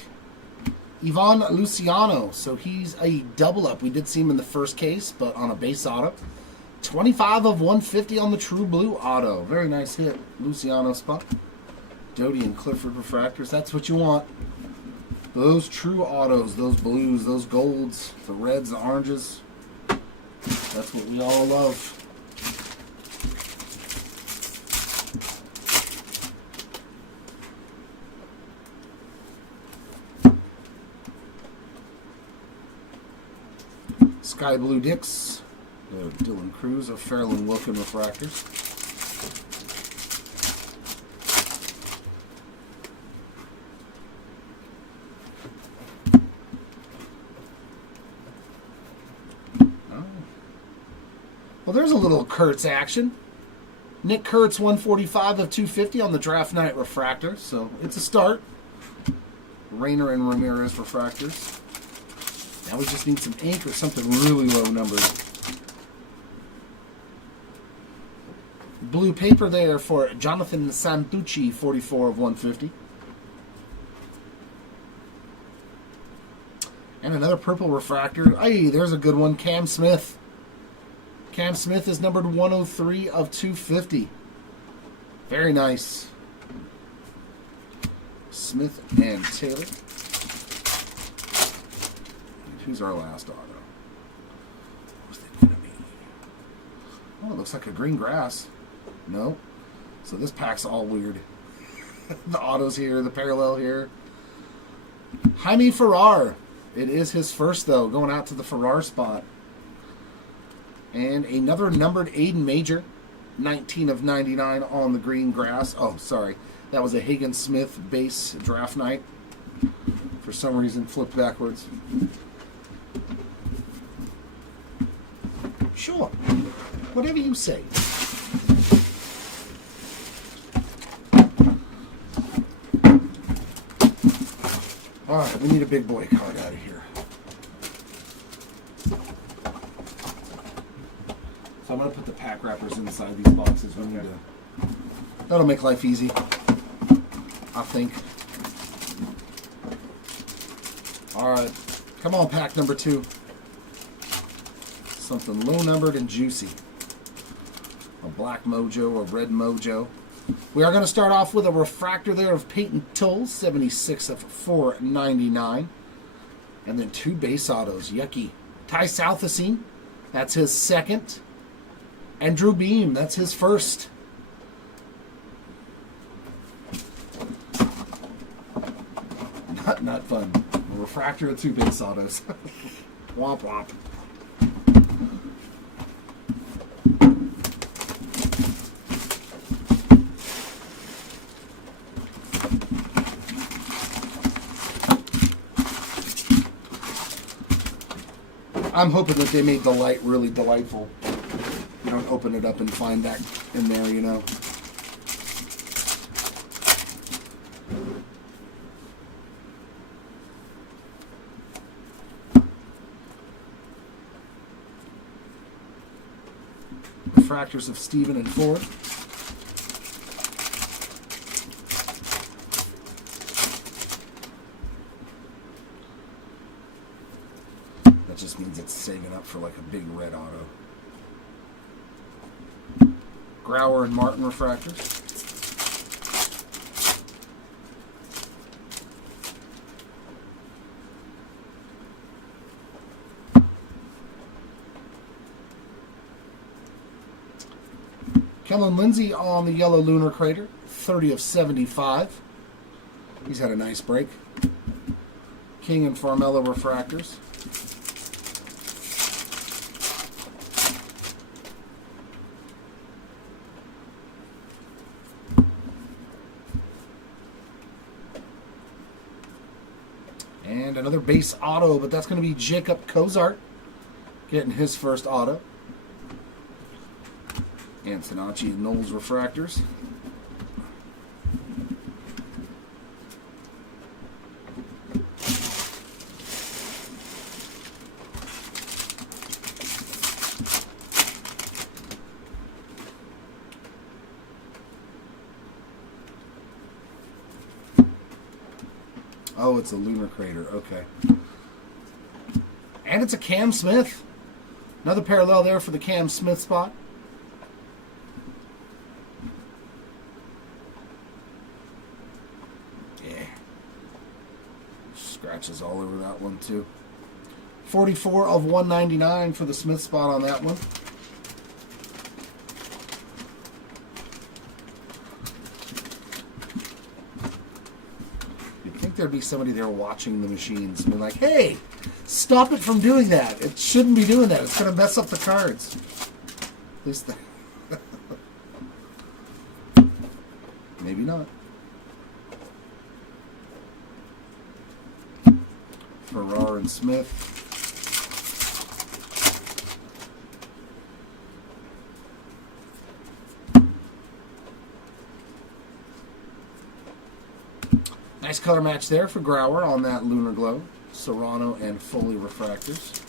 Ivan Luciano. So he's a double up. We did see him in the first case, but on a base auto. 25 of 150 on the True Blue auto. Very nice hit, Luciano spot. Doty and Clifford refractors. That's what you want. Those true autos, those blues, those golds, the reds, the oranges. That's what we all love. Sky Blue Dicks, Dylan Cruz of Fairland Wilkin refractors. Well, there's a little Kurtz action. Nick Kurtz, 145 of 250 on the draft night refractor, so it's a start. Rayner and Ramirez refractors. Now we just need some ink or something really low numbered. Blue paper there for Jonathan Santucci, 44 of 150. And another purple refractor. Hey, there's a good one. Cam Smith. Cam Smith is numbered 103 of 250. Very nice. Smith and Taylor. And who's our last auto? What's that going to be? Oh, it looks like a green grass. No. So this pack's all weird. The autos here, the parallel here. Jaime Ferrar. It is his first, though, going out to the Ferrar spot. And another numbered Aiden Major, 19 of 99 on the green grass. Oh, sorry. That was a Higgins Smith base draft night. For some reason, flipped backwards. Sure. Whatever you say. All right, we need a big boy card out of here. So I'm going to put the pack wrappers inside these boxes. We need to. That'll make life easy, I think. All right, come on, pack number 2. Something low numbered and juicy. A black mojo, a red mojo. We are going to start off with a refractor there of Peyton Tull, 76 of 499. And then 2 base autos. Yucky. Ty Southasine, that's his second. And Drew Beam, that's his first. Not fun. A refractor of 2 base autos. Womp womp. I'm hoping that they made the light really delightful. You don't open it up and find that in there, you know. Refractors of Steven and Ford. That just means it's saving up for like a big red auto. Grauer and Martin refractors. Kellen Lindsay on the yellow lunar crater, 30 of 75. He's had a nice break. King and Farmella refractors. And another base auto, but that's going to be Jacob Cozart getting his first auto. Antonacci and Knowles refractors. Oh, it's a lunar crater. Okay. And it's a Cam Smith. Another parallel there for the Cam Smith spot. Scratches all over that one too. 44 of 199 for the Smith spot on that one. You'd think there'd be somebody there watching the machines and be like, hey, stop it from doing that. It shouldn't be doing that. It's going to mess up the cards. At least maybe not. Farrar and Smith. Nice color match there for Grauer on that Lunar Glow. Serrano and Foley refractors.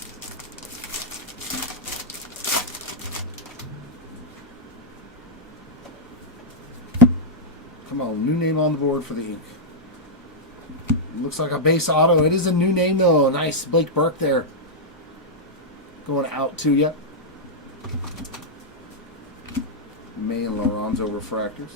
Come on, new name on the board for the ink. Looks like a base auto. It is a new name, though. Nice. Blake Burke there. Going out to you. May and Lorenzo refractors.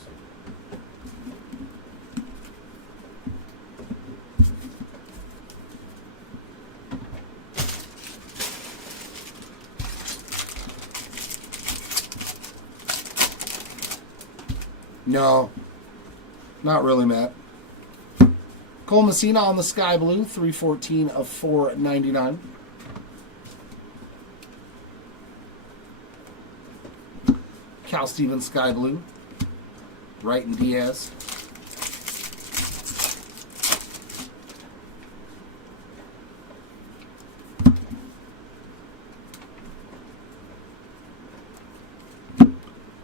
No. Not really, Matt. Cole Messina on the Sky Blue, 314 of 499. Cal Stevens Sky Blue. Wright and Diaz.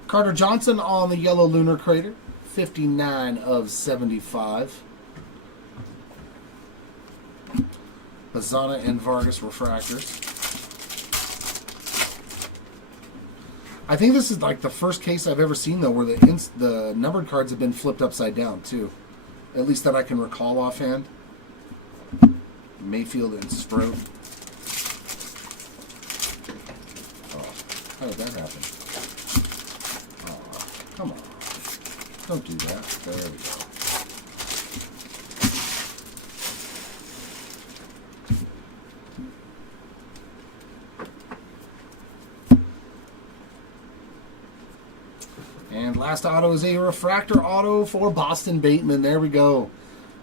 Carter Johnson on the yellow lunar crater. 59 of 75. Bazana and Vargas refractors. I think this is like the first case I've ever seen, though, where the numbered cards have been flipped upside down, too. At least that I can recall offhand. Mayfield and Stroh. Oh, how did that happen? Oh, come on. Don't do that. There we go. And last auto is a refractor auto for Boston Bateman. There we go.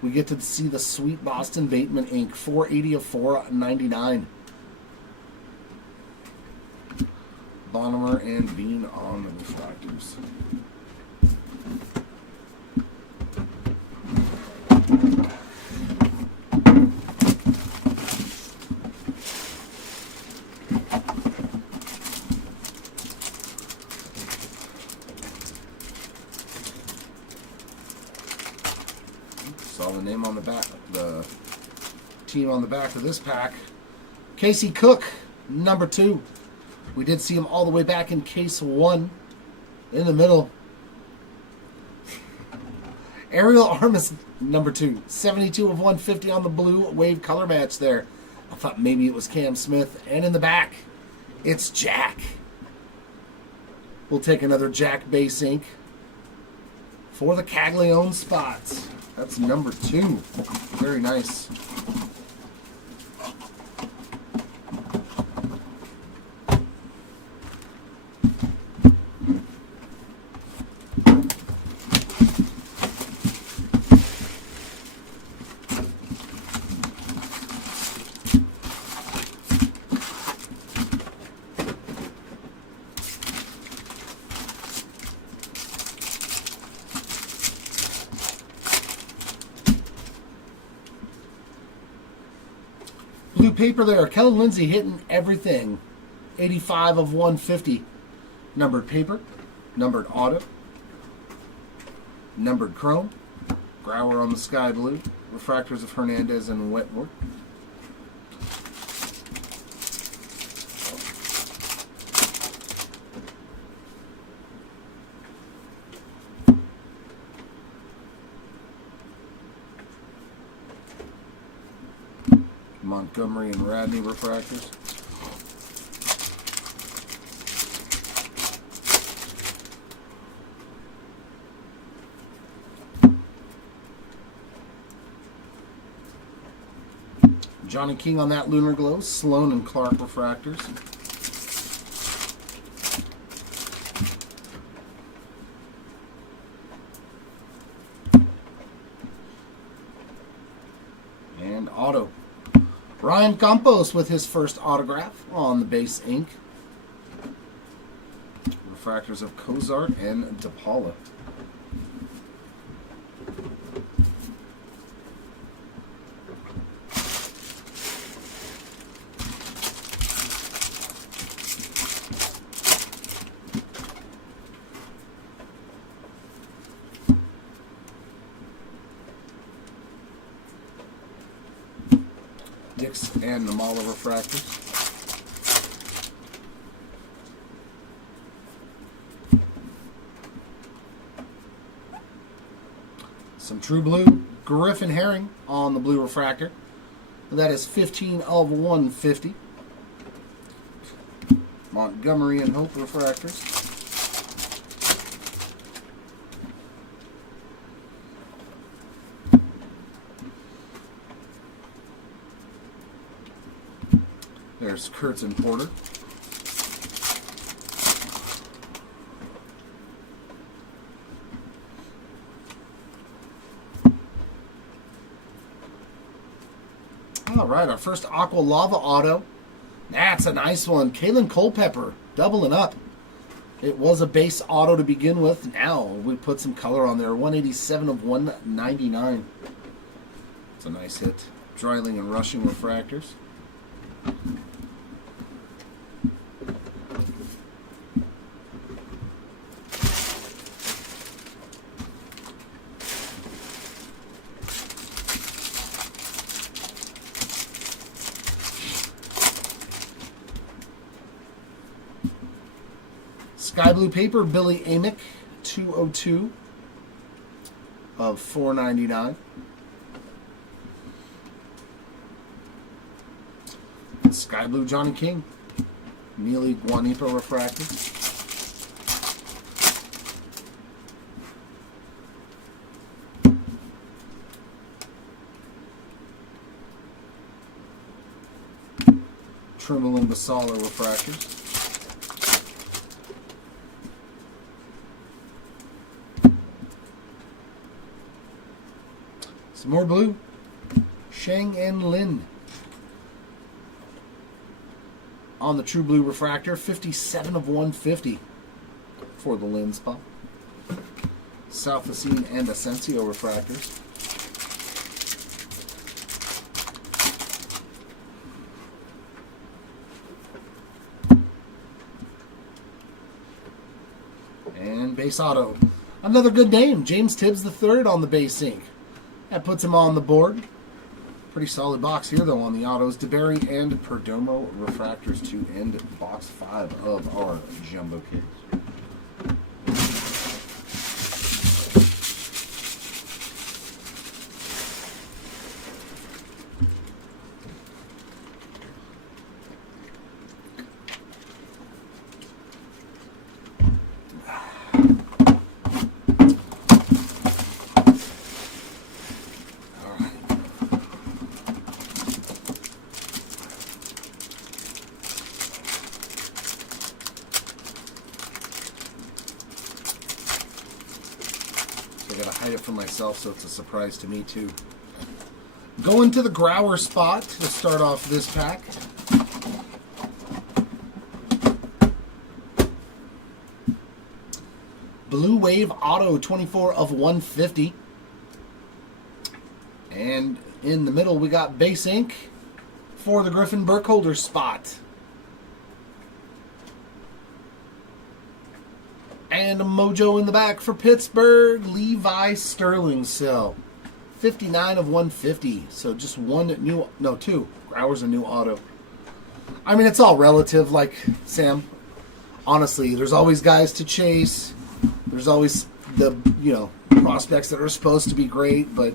We get to see the sweet Boston Bateman ink. 480 of 499. Bonnemer and Bean on the refractors. Saw the name on the back, the team on the back of this pack. Casey Cook, number 2. We did see him all the way back in case 1. In the middle. Ariel Armis, number 2. 72 of 150 on the blue wave color match there. I thought maybe it was Cam Smith. And in the back, it's Jack. We'll take another Jack base ink for the Caglione spots. That's number 2. Very nice. Blue paper there. Kellen Lindsay hitting everything. 85 of 150. Numbered paper. Numbered auto. Numbered chrome. Grauer on the sky blue. Refractors of Hernandez and Wetmore. Montgomery and Radney refractors. Johnny King on that lunar glow. Sloan and Clark refractors. And auto. Ryan Campos with his first autograph on the base ink. Refractors of Cozart and DePaula. Dix and Namala refractors. Some true blue. Griffin Herring on the blue refractor. That is 15 of 150. Montgomery and Hope refractors. There's Kurtz and Porter. All right, our first Aqua Lava auto. That's a nice one. Kalen Culpepper, doubling up. It was a base auto to begin with. Now we put some color on there. 187 of 199. It's a nice hit. Dryling and Rushing refractors. Sky blue paper, Billy Amick, 202 of 499. Sky blue Johnny King, Neely Guanipa refractor. Trimble and Basala refractors. Some more blue. Sheng and Lin. On the True Blue refractor, 57 of 150 for the Lin spot. South Ascene and Asensio refractors. And base auto. Another good name, James Tibbs III on the base ink. That puts him on the board. Pretty solid box here, though, on the autos. DeBerry and Perdomo refractors to end box 5 of our jumbo case. I gotta hide it from myself, so it's a surprise to me too. Going to the Grauer spot to start off this pack. Blue Wave Auto, 24 of 150. And in the middle, we got base ink for the Griffin Burkholder spot. And a mojo in the back for Pittsburgh, Levi Sterling cell. 59 of 150. So just two. Grauer's a new auto. I mean, it's all relative, like Sam. Honestly, there's always guys to chase. There's always the, prospects that are supposed to be great, but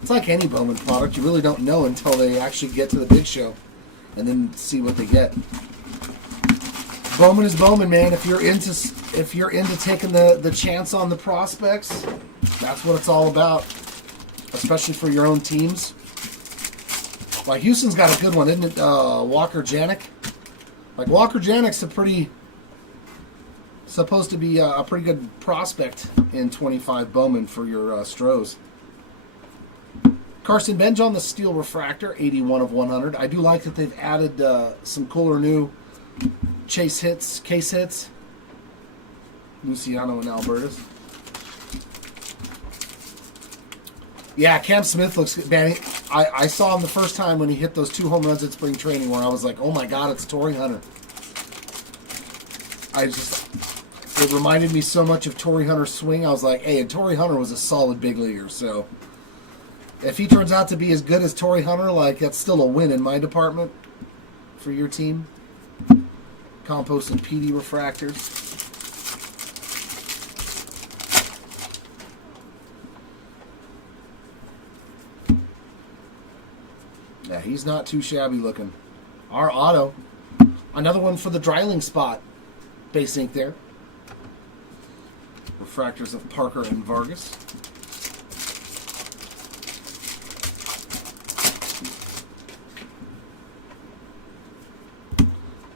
it's like any Bowman product. You really don't know until they actually get to the big show and then see what they get. Bowman is Bowman, man. If you're into taking the chance on the prospects, that's what it's all about. Especially for your own teams. Like Houston's got a good one, isn't it? Walker Janik. Like Walker Janik's supposed to be a pretty good prospect in 25 Bowman for your Stros. Carson Benj on the steel refractor, 81 of 100. I do like that they've added some cooler new case hits. Luciano and Albertus. Yeah, Cam Smith looks good. Man, I saw him the first time when he hit those 2 home runs at spring training where I was like, oh my God, it's Torrey Hunter. It reminded me so much of Torrey Hunter's swing. I was like, hey, and Torrey Hunter was a solid big leaguer, so if he turns out to be as good as Torrey Hunter, that's still a win in my department for your team. Compost and PD refractors. Yeah, he's not too shabby looking. Our auto. Another one for the Dreiling spot. Base ink there. Refractors of Parker and Vargas.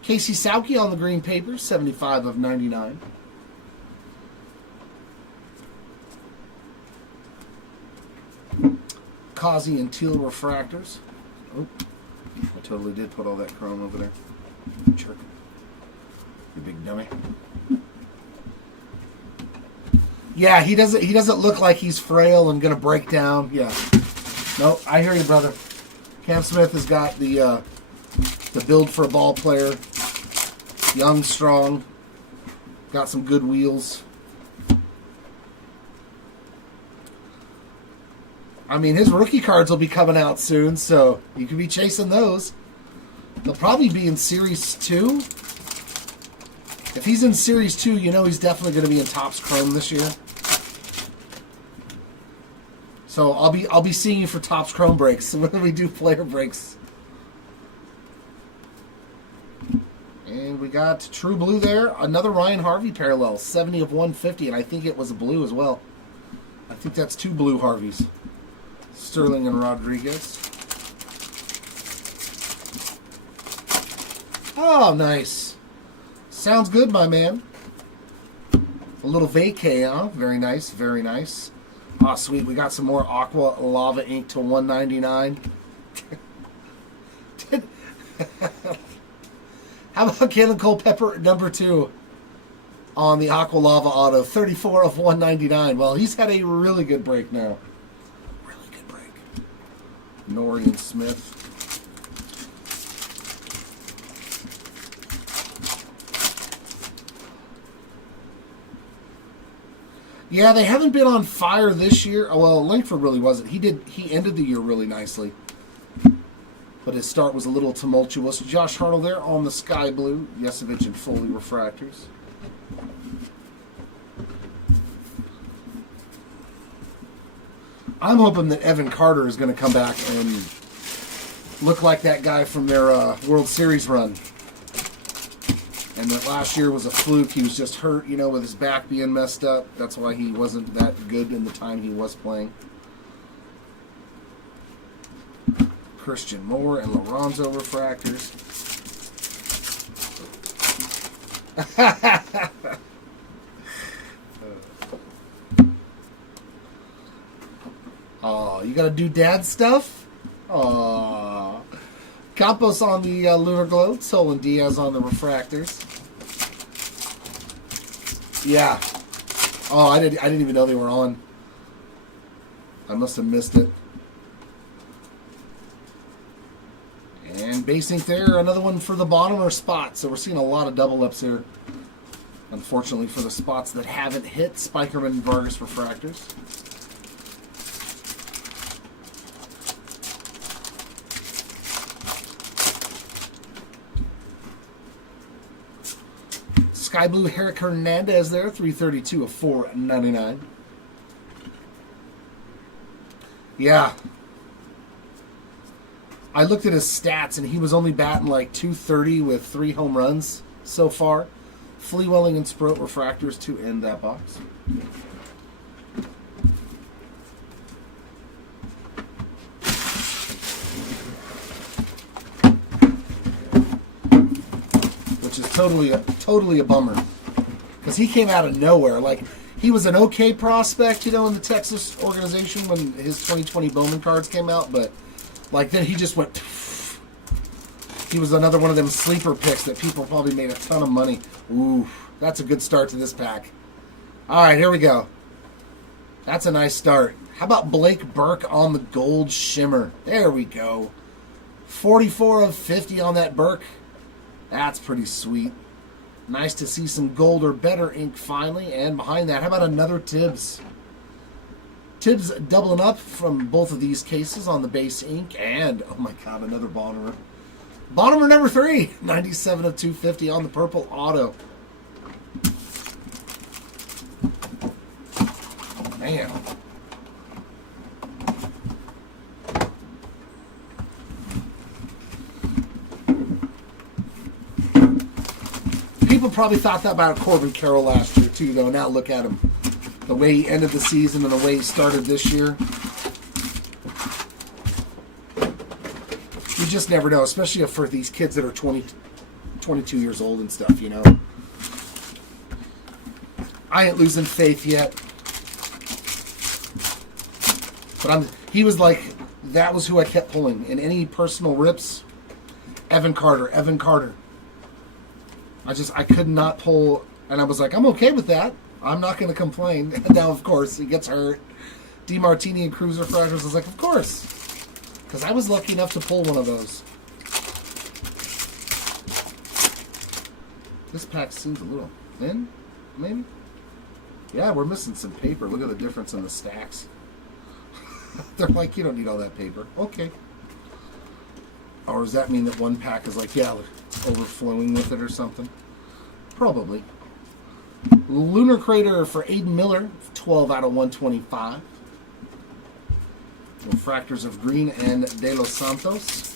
Casey Sauke on the green paper, 75 of 99. Kazi and Teal refractors. Oh, I totally did put all that chrome over there. Jerk. You big dummy. Yeah, he doesn't look like he's frail and gonna break down. Yeah. No, I hear you, brother. Cam Smith has got the build for a ball player. Young, strong. Got some good wheels. I mean, his rookie cards will be coming out soon, so you can be chasing those. They'll probably be in Series 2. If he's in Series 2, you know he's definitely going to be in Topps Chrome this year. So I'll be seeing you for Topps Chrome breaks when we do player breaks. And we got True Blue there. Another Ryan Harvey parallel. 70 of 150, and I think it was a blue as well. I think that's 2 blue Harveys. Sterling and Rodriguez. Oh, nice. Sounds good, my man. A little vacay, huh? Very nice, very nice. Oh, sweet. We got some more Aqua Lava ink to 199. How about Kalen Culpepper number 2 on the Aqua Lava auto? 34 of 199. Well, he's had a really good break now. Really good break. Norian Smith. Yeah, they haven't been on fire this year. Well, Langford really wasn't. He ended the year really nicely. But his start was a little tumultuous. Josh Hartle there on the sky blue. Yesevich and Foley refractors. I'm hoping that Evan Carter is going to come back and look like that guy from their World Series run. And that last year was a fluke. He was just hurt, you know, with his back being messed up. That's why he wasn't that good in the time he was playing. Christian Moore and Lorenzo refractors. Oh, you gotta do dad stuff? Oh. Campos on the Lunar Globe. Solon Diaz on the refractors. Yeah. Oh, I didn't even know they were on. I must have missed it. And base ink there, another one for the bottom or spot. So we're seeing a lot of double ups here. Unfortunately for the spots that haven't hit, Spikerman Vargas refractors. Sky Blue Herrick Hernandez there, 332 of 499. Yeah. I looked at his stats, and he was only batting like 230 with 3 home runs so far. Fleewelling and Sproat refractors to end that box. Which is totally a bummer. Because he came out of nowhere. Like, he was an okay prospect, you know, in the Texas organization when his 2020 Bowman cards came out, but like then he just went. He was another one of them sleeper picks that people probably made a ton of money. Ooh, that's a good start to this pack. All right, here we go. That's a nice start. How about Blake Burke on the gold shimmer? There we go. 44 of 50 on that Burke. That's pretty sweet. Nice to see some gold or better ink finally. And behind that, how about another Tibbs? Tibbs doubling up from both of these cases on the base ink. And, oh my God, another Bonnemer. Bonnemer number 3. 97 of 250 on the purple auto. Man. People probably thought that about Corbin Carroll last year, too, though. Now look at him. The way he ended the season and the way he started this year. You just never know, especially for these kids that are 20, 22 years old and stuff, you know. I ain't losing faith yet. But he was like, that was who I kept pulling. In any personal rips, Evan Carter. I could not pull, and I was like, I'm okay with that. I'm not going to complain. And now, of course, he gets hurt. DeMartini and Cruz refractors. I was like, of course. Because I was lucky enough to pull one of those. This pack seems a little thin, maybe? Yeah, we're missing some paper. Look at the difference in the stacks. They're like, you don't need all that paper. Okay. Or does that mean that one pack is like, yeah, overflowing with it or something? Probably. Lunar Crater for Aiden Miller, 12 out of 125. Refractors of Green and De Los Santos.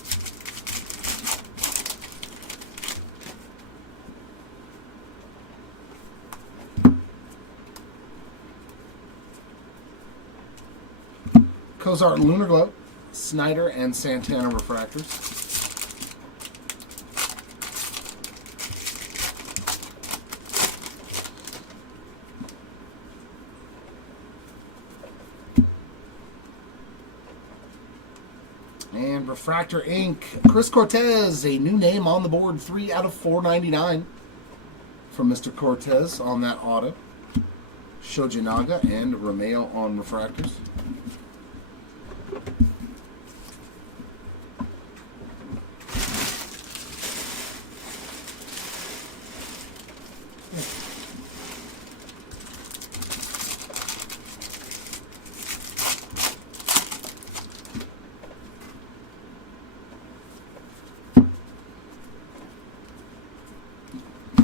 Cozart Lunar Glow, Snyder and Santana refractors. And Refractor Inc. Chris Cortez, a new name on the board, 3 out of 499 from Mr. Cortez on that auto. Shojinaga and Romeo on refractors.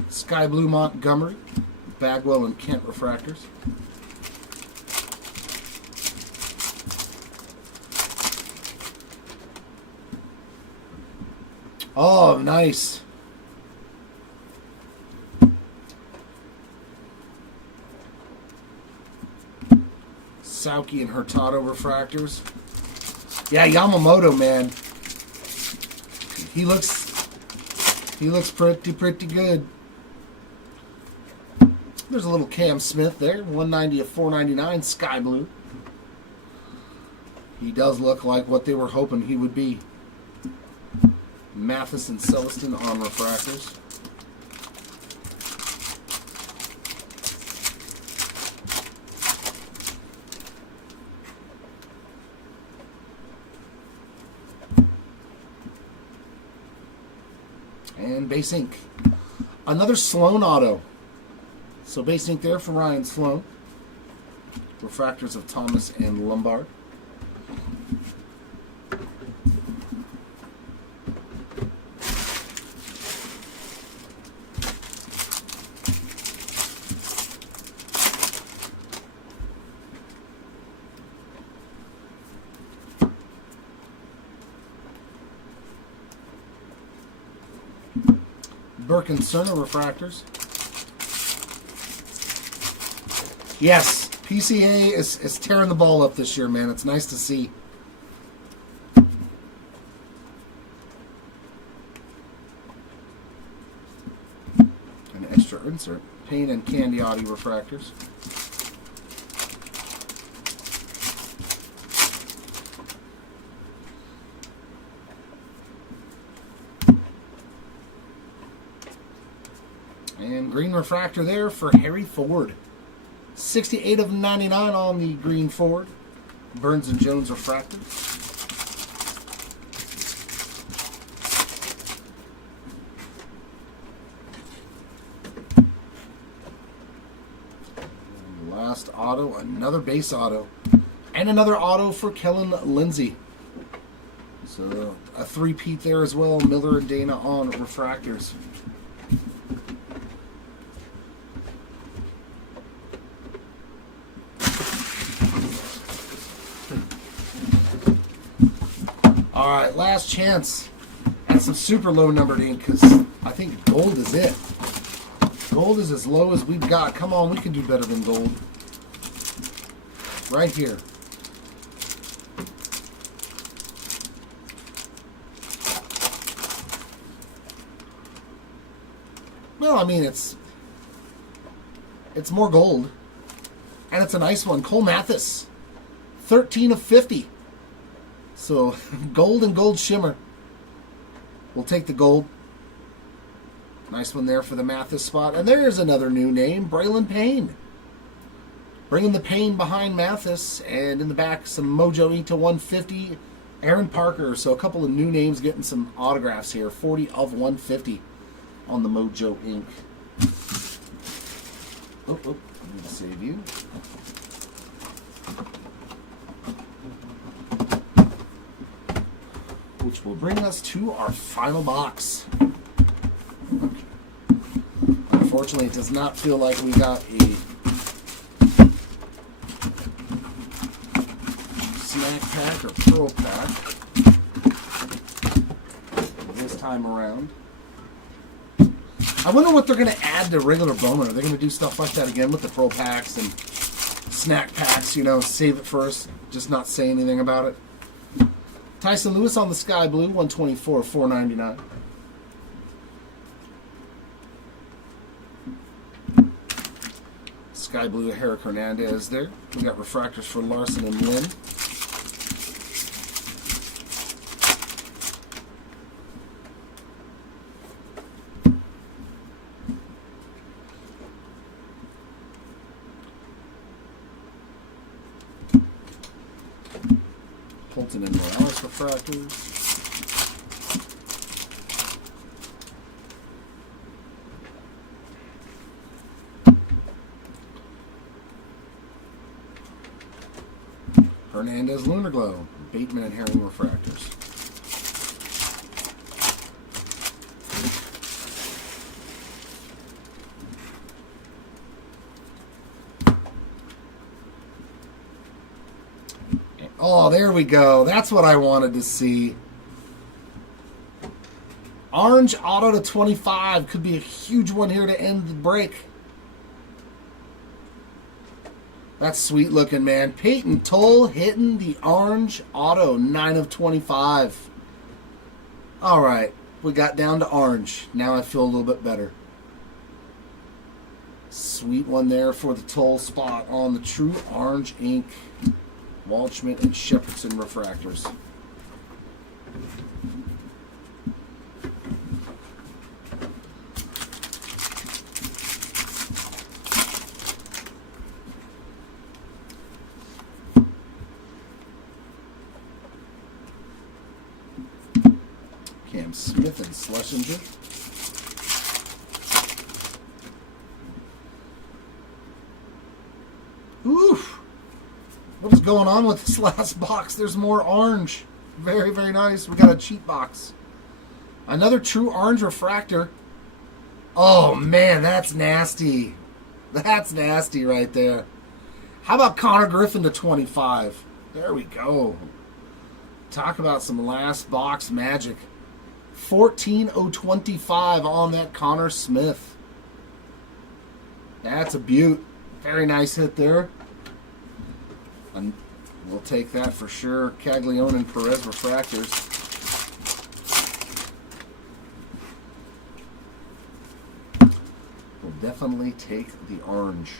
Sky Blue Montgomery, Bagwell and Kent refractors. Oh, nice. Sauki and Hurtado refractors. Yeah, Yamamoto, man. He looks pretty good. There's a little Cam Smith there, 190 of 499, Sky Blue. He does look like what they were hoping he would be. Mathis and Celestin on refractors. And base ink. Another Sloan auto. So base ink there for Ryan Sloan. Refractors of Thomas and Lombard. Burke and Cerner refractors. Yes, PCA is tearing the ball up this year, man. It's nice to see. An extra insert. Payne and Candiotti refractors. And green refractor there for Harry Ford. 68 of 99 on the green Ford. Burns and Jones refractor. And last auto, another base auto. And another auto for Kellen Lindsay. So a three-peat there as well. Miller and Dana on refractors. All right, last chance at some super low numbered ink because I think gold is it. Gold is as low as we've got. Come on, we can do better than gold. Right here. Well, I mean, it's more gold. And it's a nice one. Cole Mathis, 13 of 50. So, gold and gold shimmer. We'll take the gold. Nice one there for the Mathis spot. And there's another new name, Braylon Payne. Bringing the Payne behind Mathis. And in the back, some Mojo ink to 150. Aaron Parker. So, a couple of new names getting some autographs here. 40 of 150 on the Mojo ink. Oh, let me save you. Which will bring us to our final box. Unfortunately, it does not feel like we got a snack pack or pearl pack this time around. I wonder what they're going to add to regular Bowman. Are they going to do stuff like that again with the pearl packs and snack packs? You know, save it first, just not say anything about it. Tyson Lewis on the Sky Blue, 124, $4.99. Sky Blue, Herrick Hernandez there. We got refractors for Larson and Lynn. Colton and Morales refractors. Hernandez Lunar Glow, Bateman and Herring refractors. Oh, there we go. That's what I wanted to see. Orange auto to 25. Could be a huge one here to end the break. That's sweet looking, man. Peyton Toll hitting the orange auto, 9 of 25. All right, we got down to orange. Now I feel a little bit better. Sweet one there for the Toll spot on the True Orange ink. Waldschmidt and Shepherdson refractors. Cam Smith and Schlesinger. Oof! What is going on with this last box? There's more orange. Very, very nice. We got a cheat box. Another True Orange refractor. Oh, man, that's nasty. That's nasty right there. How about Connor Griffin to 25? There we go. Talk about some last box magic. 14/025 on that Connor Smith. That's a beaut. Very nice hit there. And we'll take that for sure. Caglione and Perez refractors. We'll definitely take the orange.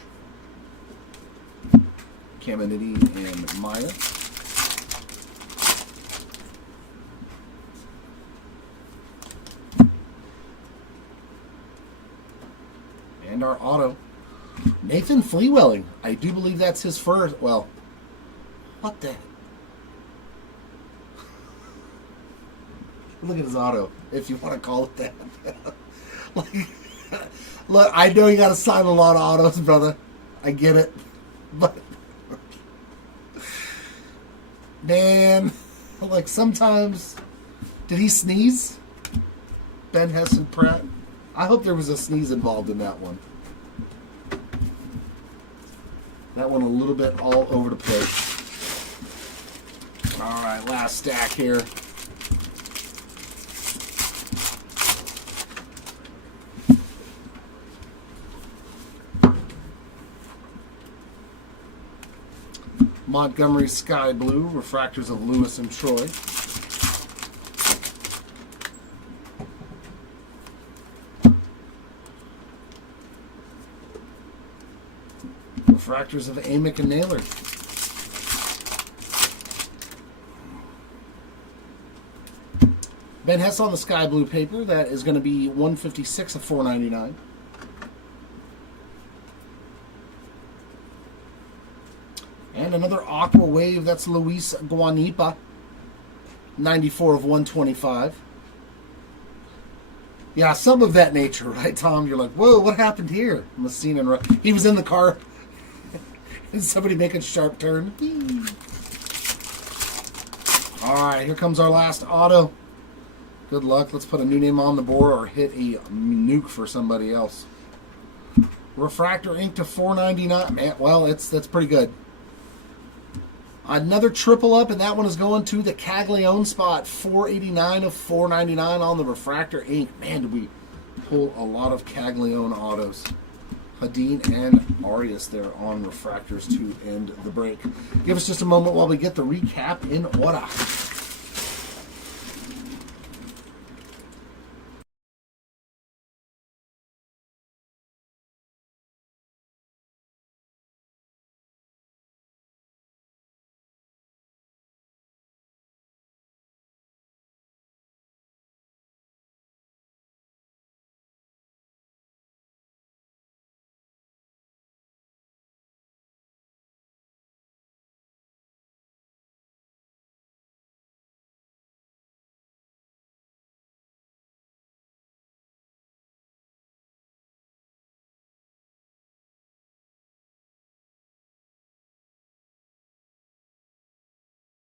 Caminiti and Maya. And our auto. Nathan Fleewelling. I do believe that's his first. Well, what the? Look at his auto, if you want to call it that. Like, look, I know you got to sign a lot of autos, brother. I get it. But, man, like sometimes, did he sneeze? Ben Hessen Pratt? I hope there was a sneeze involved in that one. That one a little bit all over the place. All right, last stack here. Montgomery Sky Blue, refractors of Lewis and Troy. Refractors of Amick and Naylor. Ben Hess on the Sky Blue paper. That is going to be 156 of 499. And another Aqua Wave. That's Luis Guanipa. 94 of 125. Yeah, some of that nature, right, Tom? You're like, whoa, what happened here? Messina, he was in the car. And somebody making a sharp turn. All right, here comes our last auto. Good luck. Let's put a new name on the board or hit a nuke for somebody else. Refractor ink to $4.99. Man, well, that's pretty good. Another triple up, and that one is going to the Caglione spot. $4.89 of $4.99 on the refractor ink. Man, did we pull a lot of Caglione autos. Hadeen and Arias there on refractors to end the break. Give us just a moment while we get the recap in order.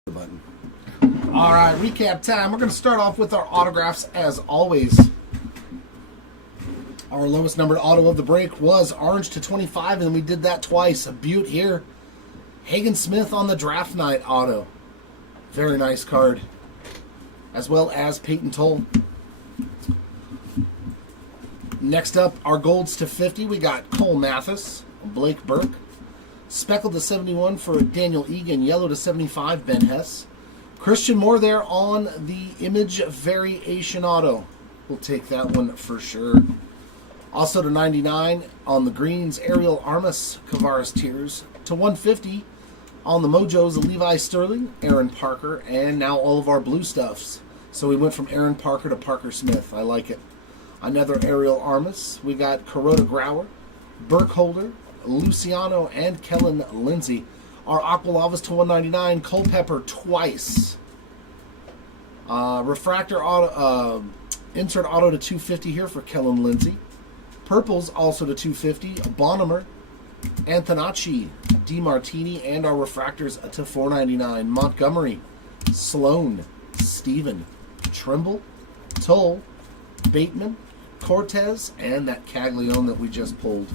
Button. All right, recap time. We're going to start off with our autographs as always. Our lowest numbered auto of the break was orange to 25, and we did that twice. A beaut here. Hagen Smith on the draft night auto. Very nice card. As well as Peyton Toll. Next up, our golds to 50. We got Cole Mathis, Blake Burke. Speckled to 71 for Daniel Egan. Yellow to 75, Ben Hess. Christian Moore there on the image variation auto. We'll take that one for sure. Also to 99 on the greens, Ariel Armas, Kavaris Tears. To 150 on the Mojos, Levi Sterling, Aaron Parker, and now all of our blue stuffs. So we went from Aaron Parker to Parker Smith. I like it. Another Ariel Armas. We got Kuroda Grauer, Burkholder, Luciano, and Kellen Lindsay. Our Aqua Lavas to 199, Culpepper twice. Refractor auto, insert auto to 250 here for Kellen Lindsay. Purples also to 250, Bonham, Antonacci, DiMartini, and our refractors to 499, Montgomery, Sloan, Stephen, Trimble, Toll, Bateman, Cortez, and that Caglione that we just pulled.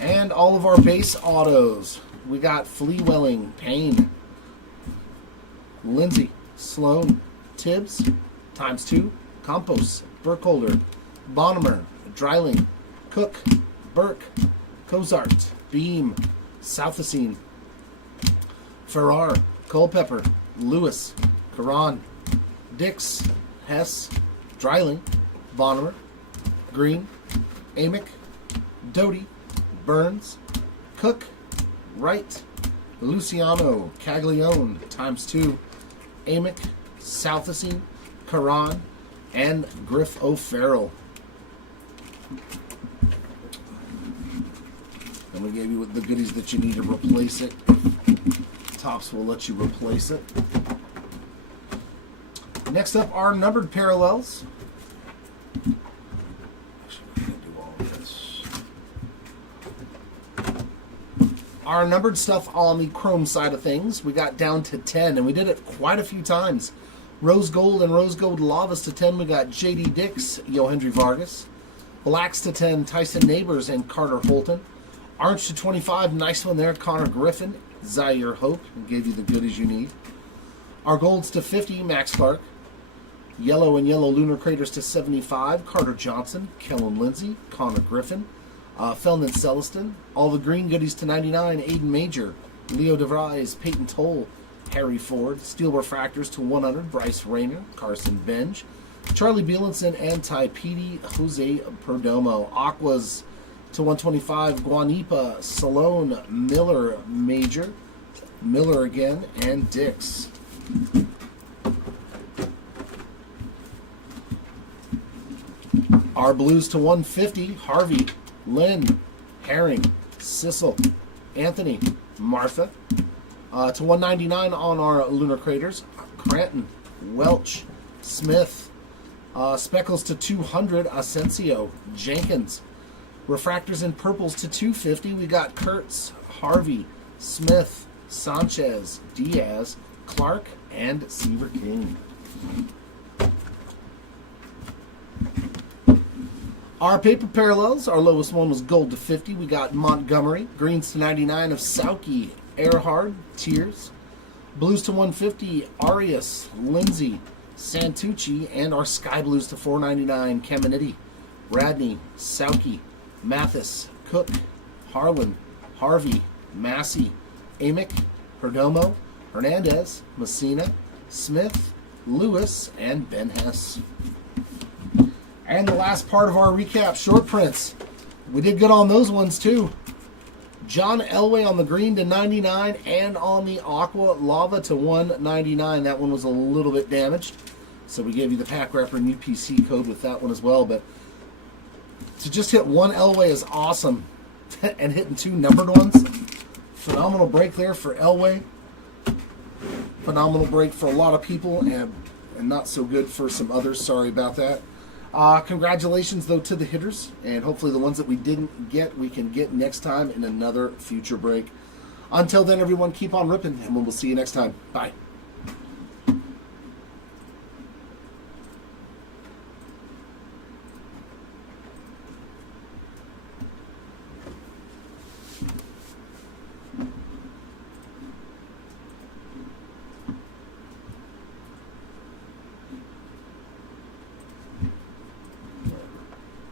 And all of our base autos. We got Fleewelling, Payne, Lindsay, Sloan, Tibbs, ×2, Campos, Burkholder, Bonham, Dreiling, Cook, Burke, Cozart, Beam, Southacene, Farrar, Culpepper, Lewis, Karan, Dix, Hess, Dreiling, Bonham, Green, Amick, Doty, Burns, Cook, Wright, Luciano, Caglione, ×2, Amick, Southacene, Karan, and Griff O'Farrell. And we gave you the goodies that you need to replace it. Topps will let you replace it. Next up are numbered parallels. Our numbered stuff on the chrome side of things, we got down to 10, and we did it quite a few times. Rose Gold and Rose Gold Lavas to 10, we got J.D. Dix, Yohendry Vargas. Blacks to 10, Tyson Neighbors and Carter Holton. Orange to 25, nice one there, Connor Griffin, Zaire Hope, gave you the goodies you need. Our golds to 50, Max Clark. Yellow and Yellow Lunar Craters to 75, Carter Johnson, Kellen Lindsay, Connor Griffin. Felton Celestin. All the green goodies to 99, Aiden Major, Leo DeVries, Peyton Toll, Harry Ford. Steel refractors to 100, Bryce Rayner, Carson Benj, Charlie Bielenson, and Taipidi Jose Perdomo. Aquas to 125, Guanipa, Salone, Miller, Major, Miller again, and Dix. Our blues to 150, Harvey, Lynn, Herring, Sissel, Anthony, Martha. To 199 on our Lunar Craters, Cranton, Welch, Smith. Speckles to 200, Asensio, Jenkins. Refractors and purples to 250, we got Kurtz, Harvey, Smith, Sanchez, Diaz, Clark, and Seaver King. Our paper parallels, our lowest one was gold to 50. We got Montgomery, greens to 99 of Sauki, Earhard, Tears, blues to 150, Arias, Lindsay, Santucci, and our sky blues to 499, Caminiti, Radney, Sauki, Mathis, Cook, Harlan, Harvey, Massey, Amick, Perdomo, Hernandez, Messina, Smith, Lewis, and Ben Hess. And the last part of our recap, short prints. We did good on those ones too. John Elway on the green to 99 and on the aqua lava to 199. That one was a little bit damaged. So we gave you the pack wrapper and UPC code with that one as well. But to just hit one Elway is awesome. And hitting two numbered ones. Phenomenal break there for Elway. Phenomenal break for a lot of people and not so good for some others. Sorry about that. Congratulations, though, to the hitters, and hopefully the ones that we didn't get, we can get next time in another future break. Until then, everyone, keep on ripping, and we'll see you next time. Bye.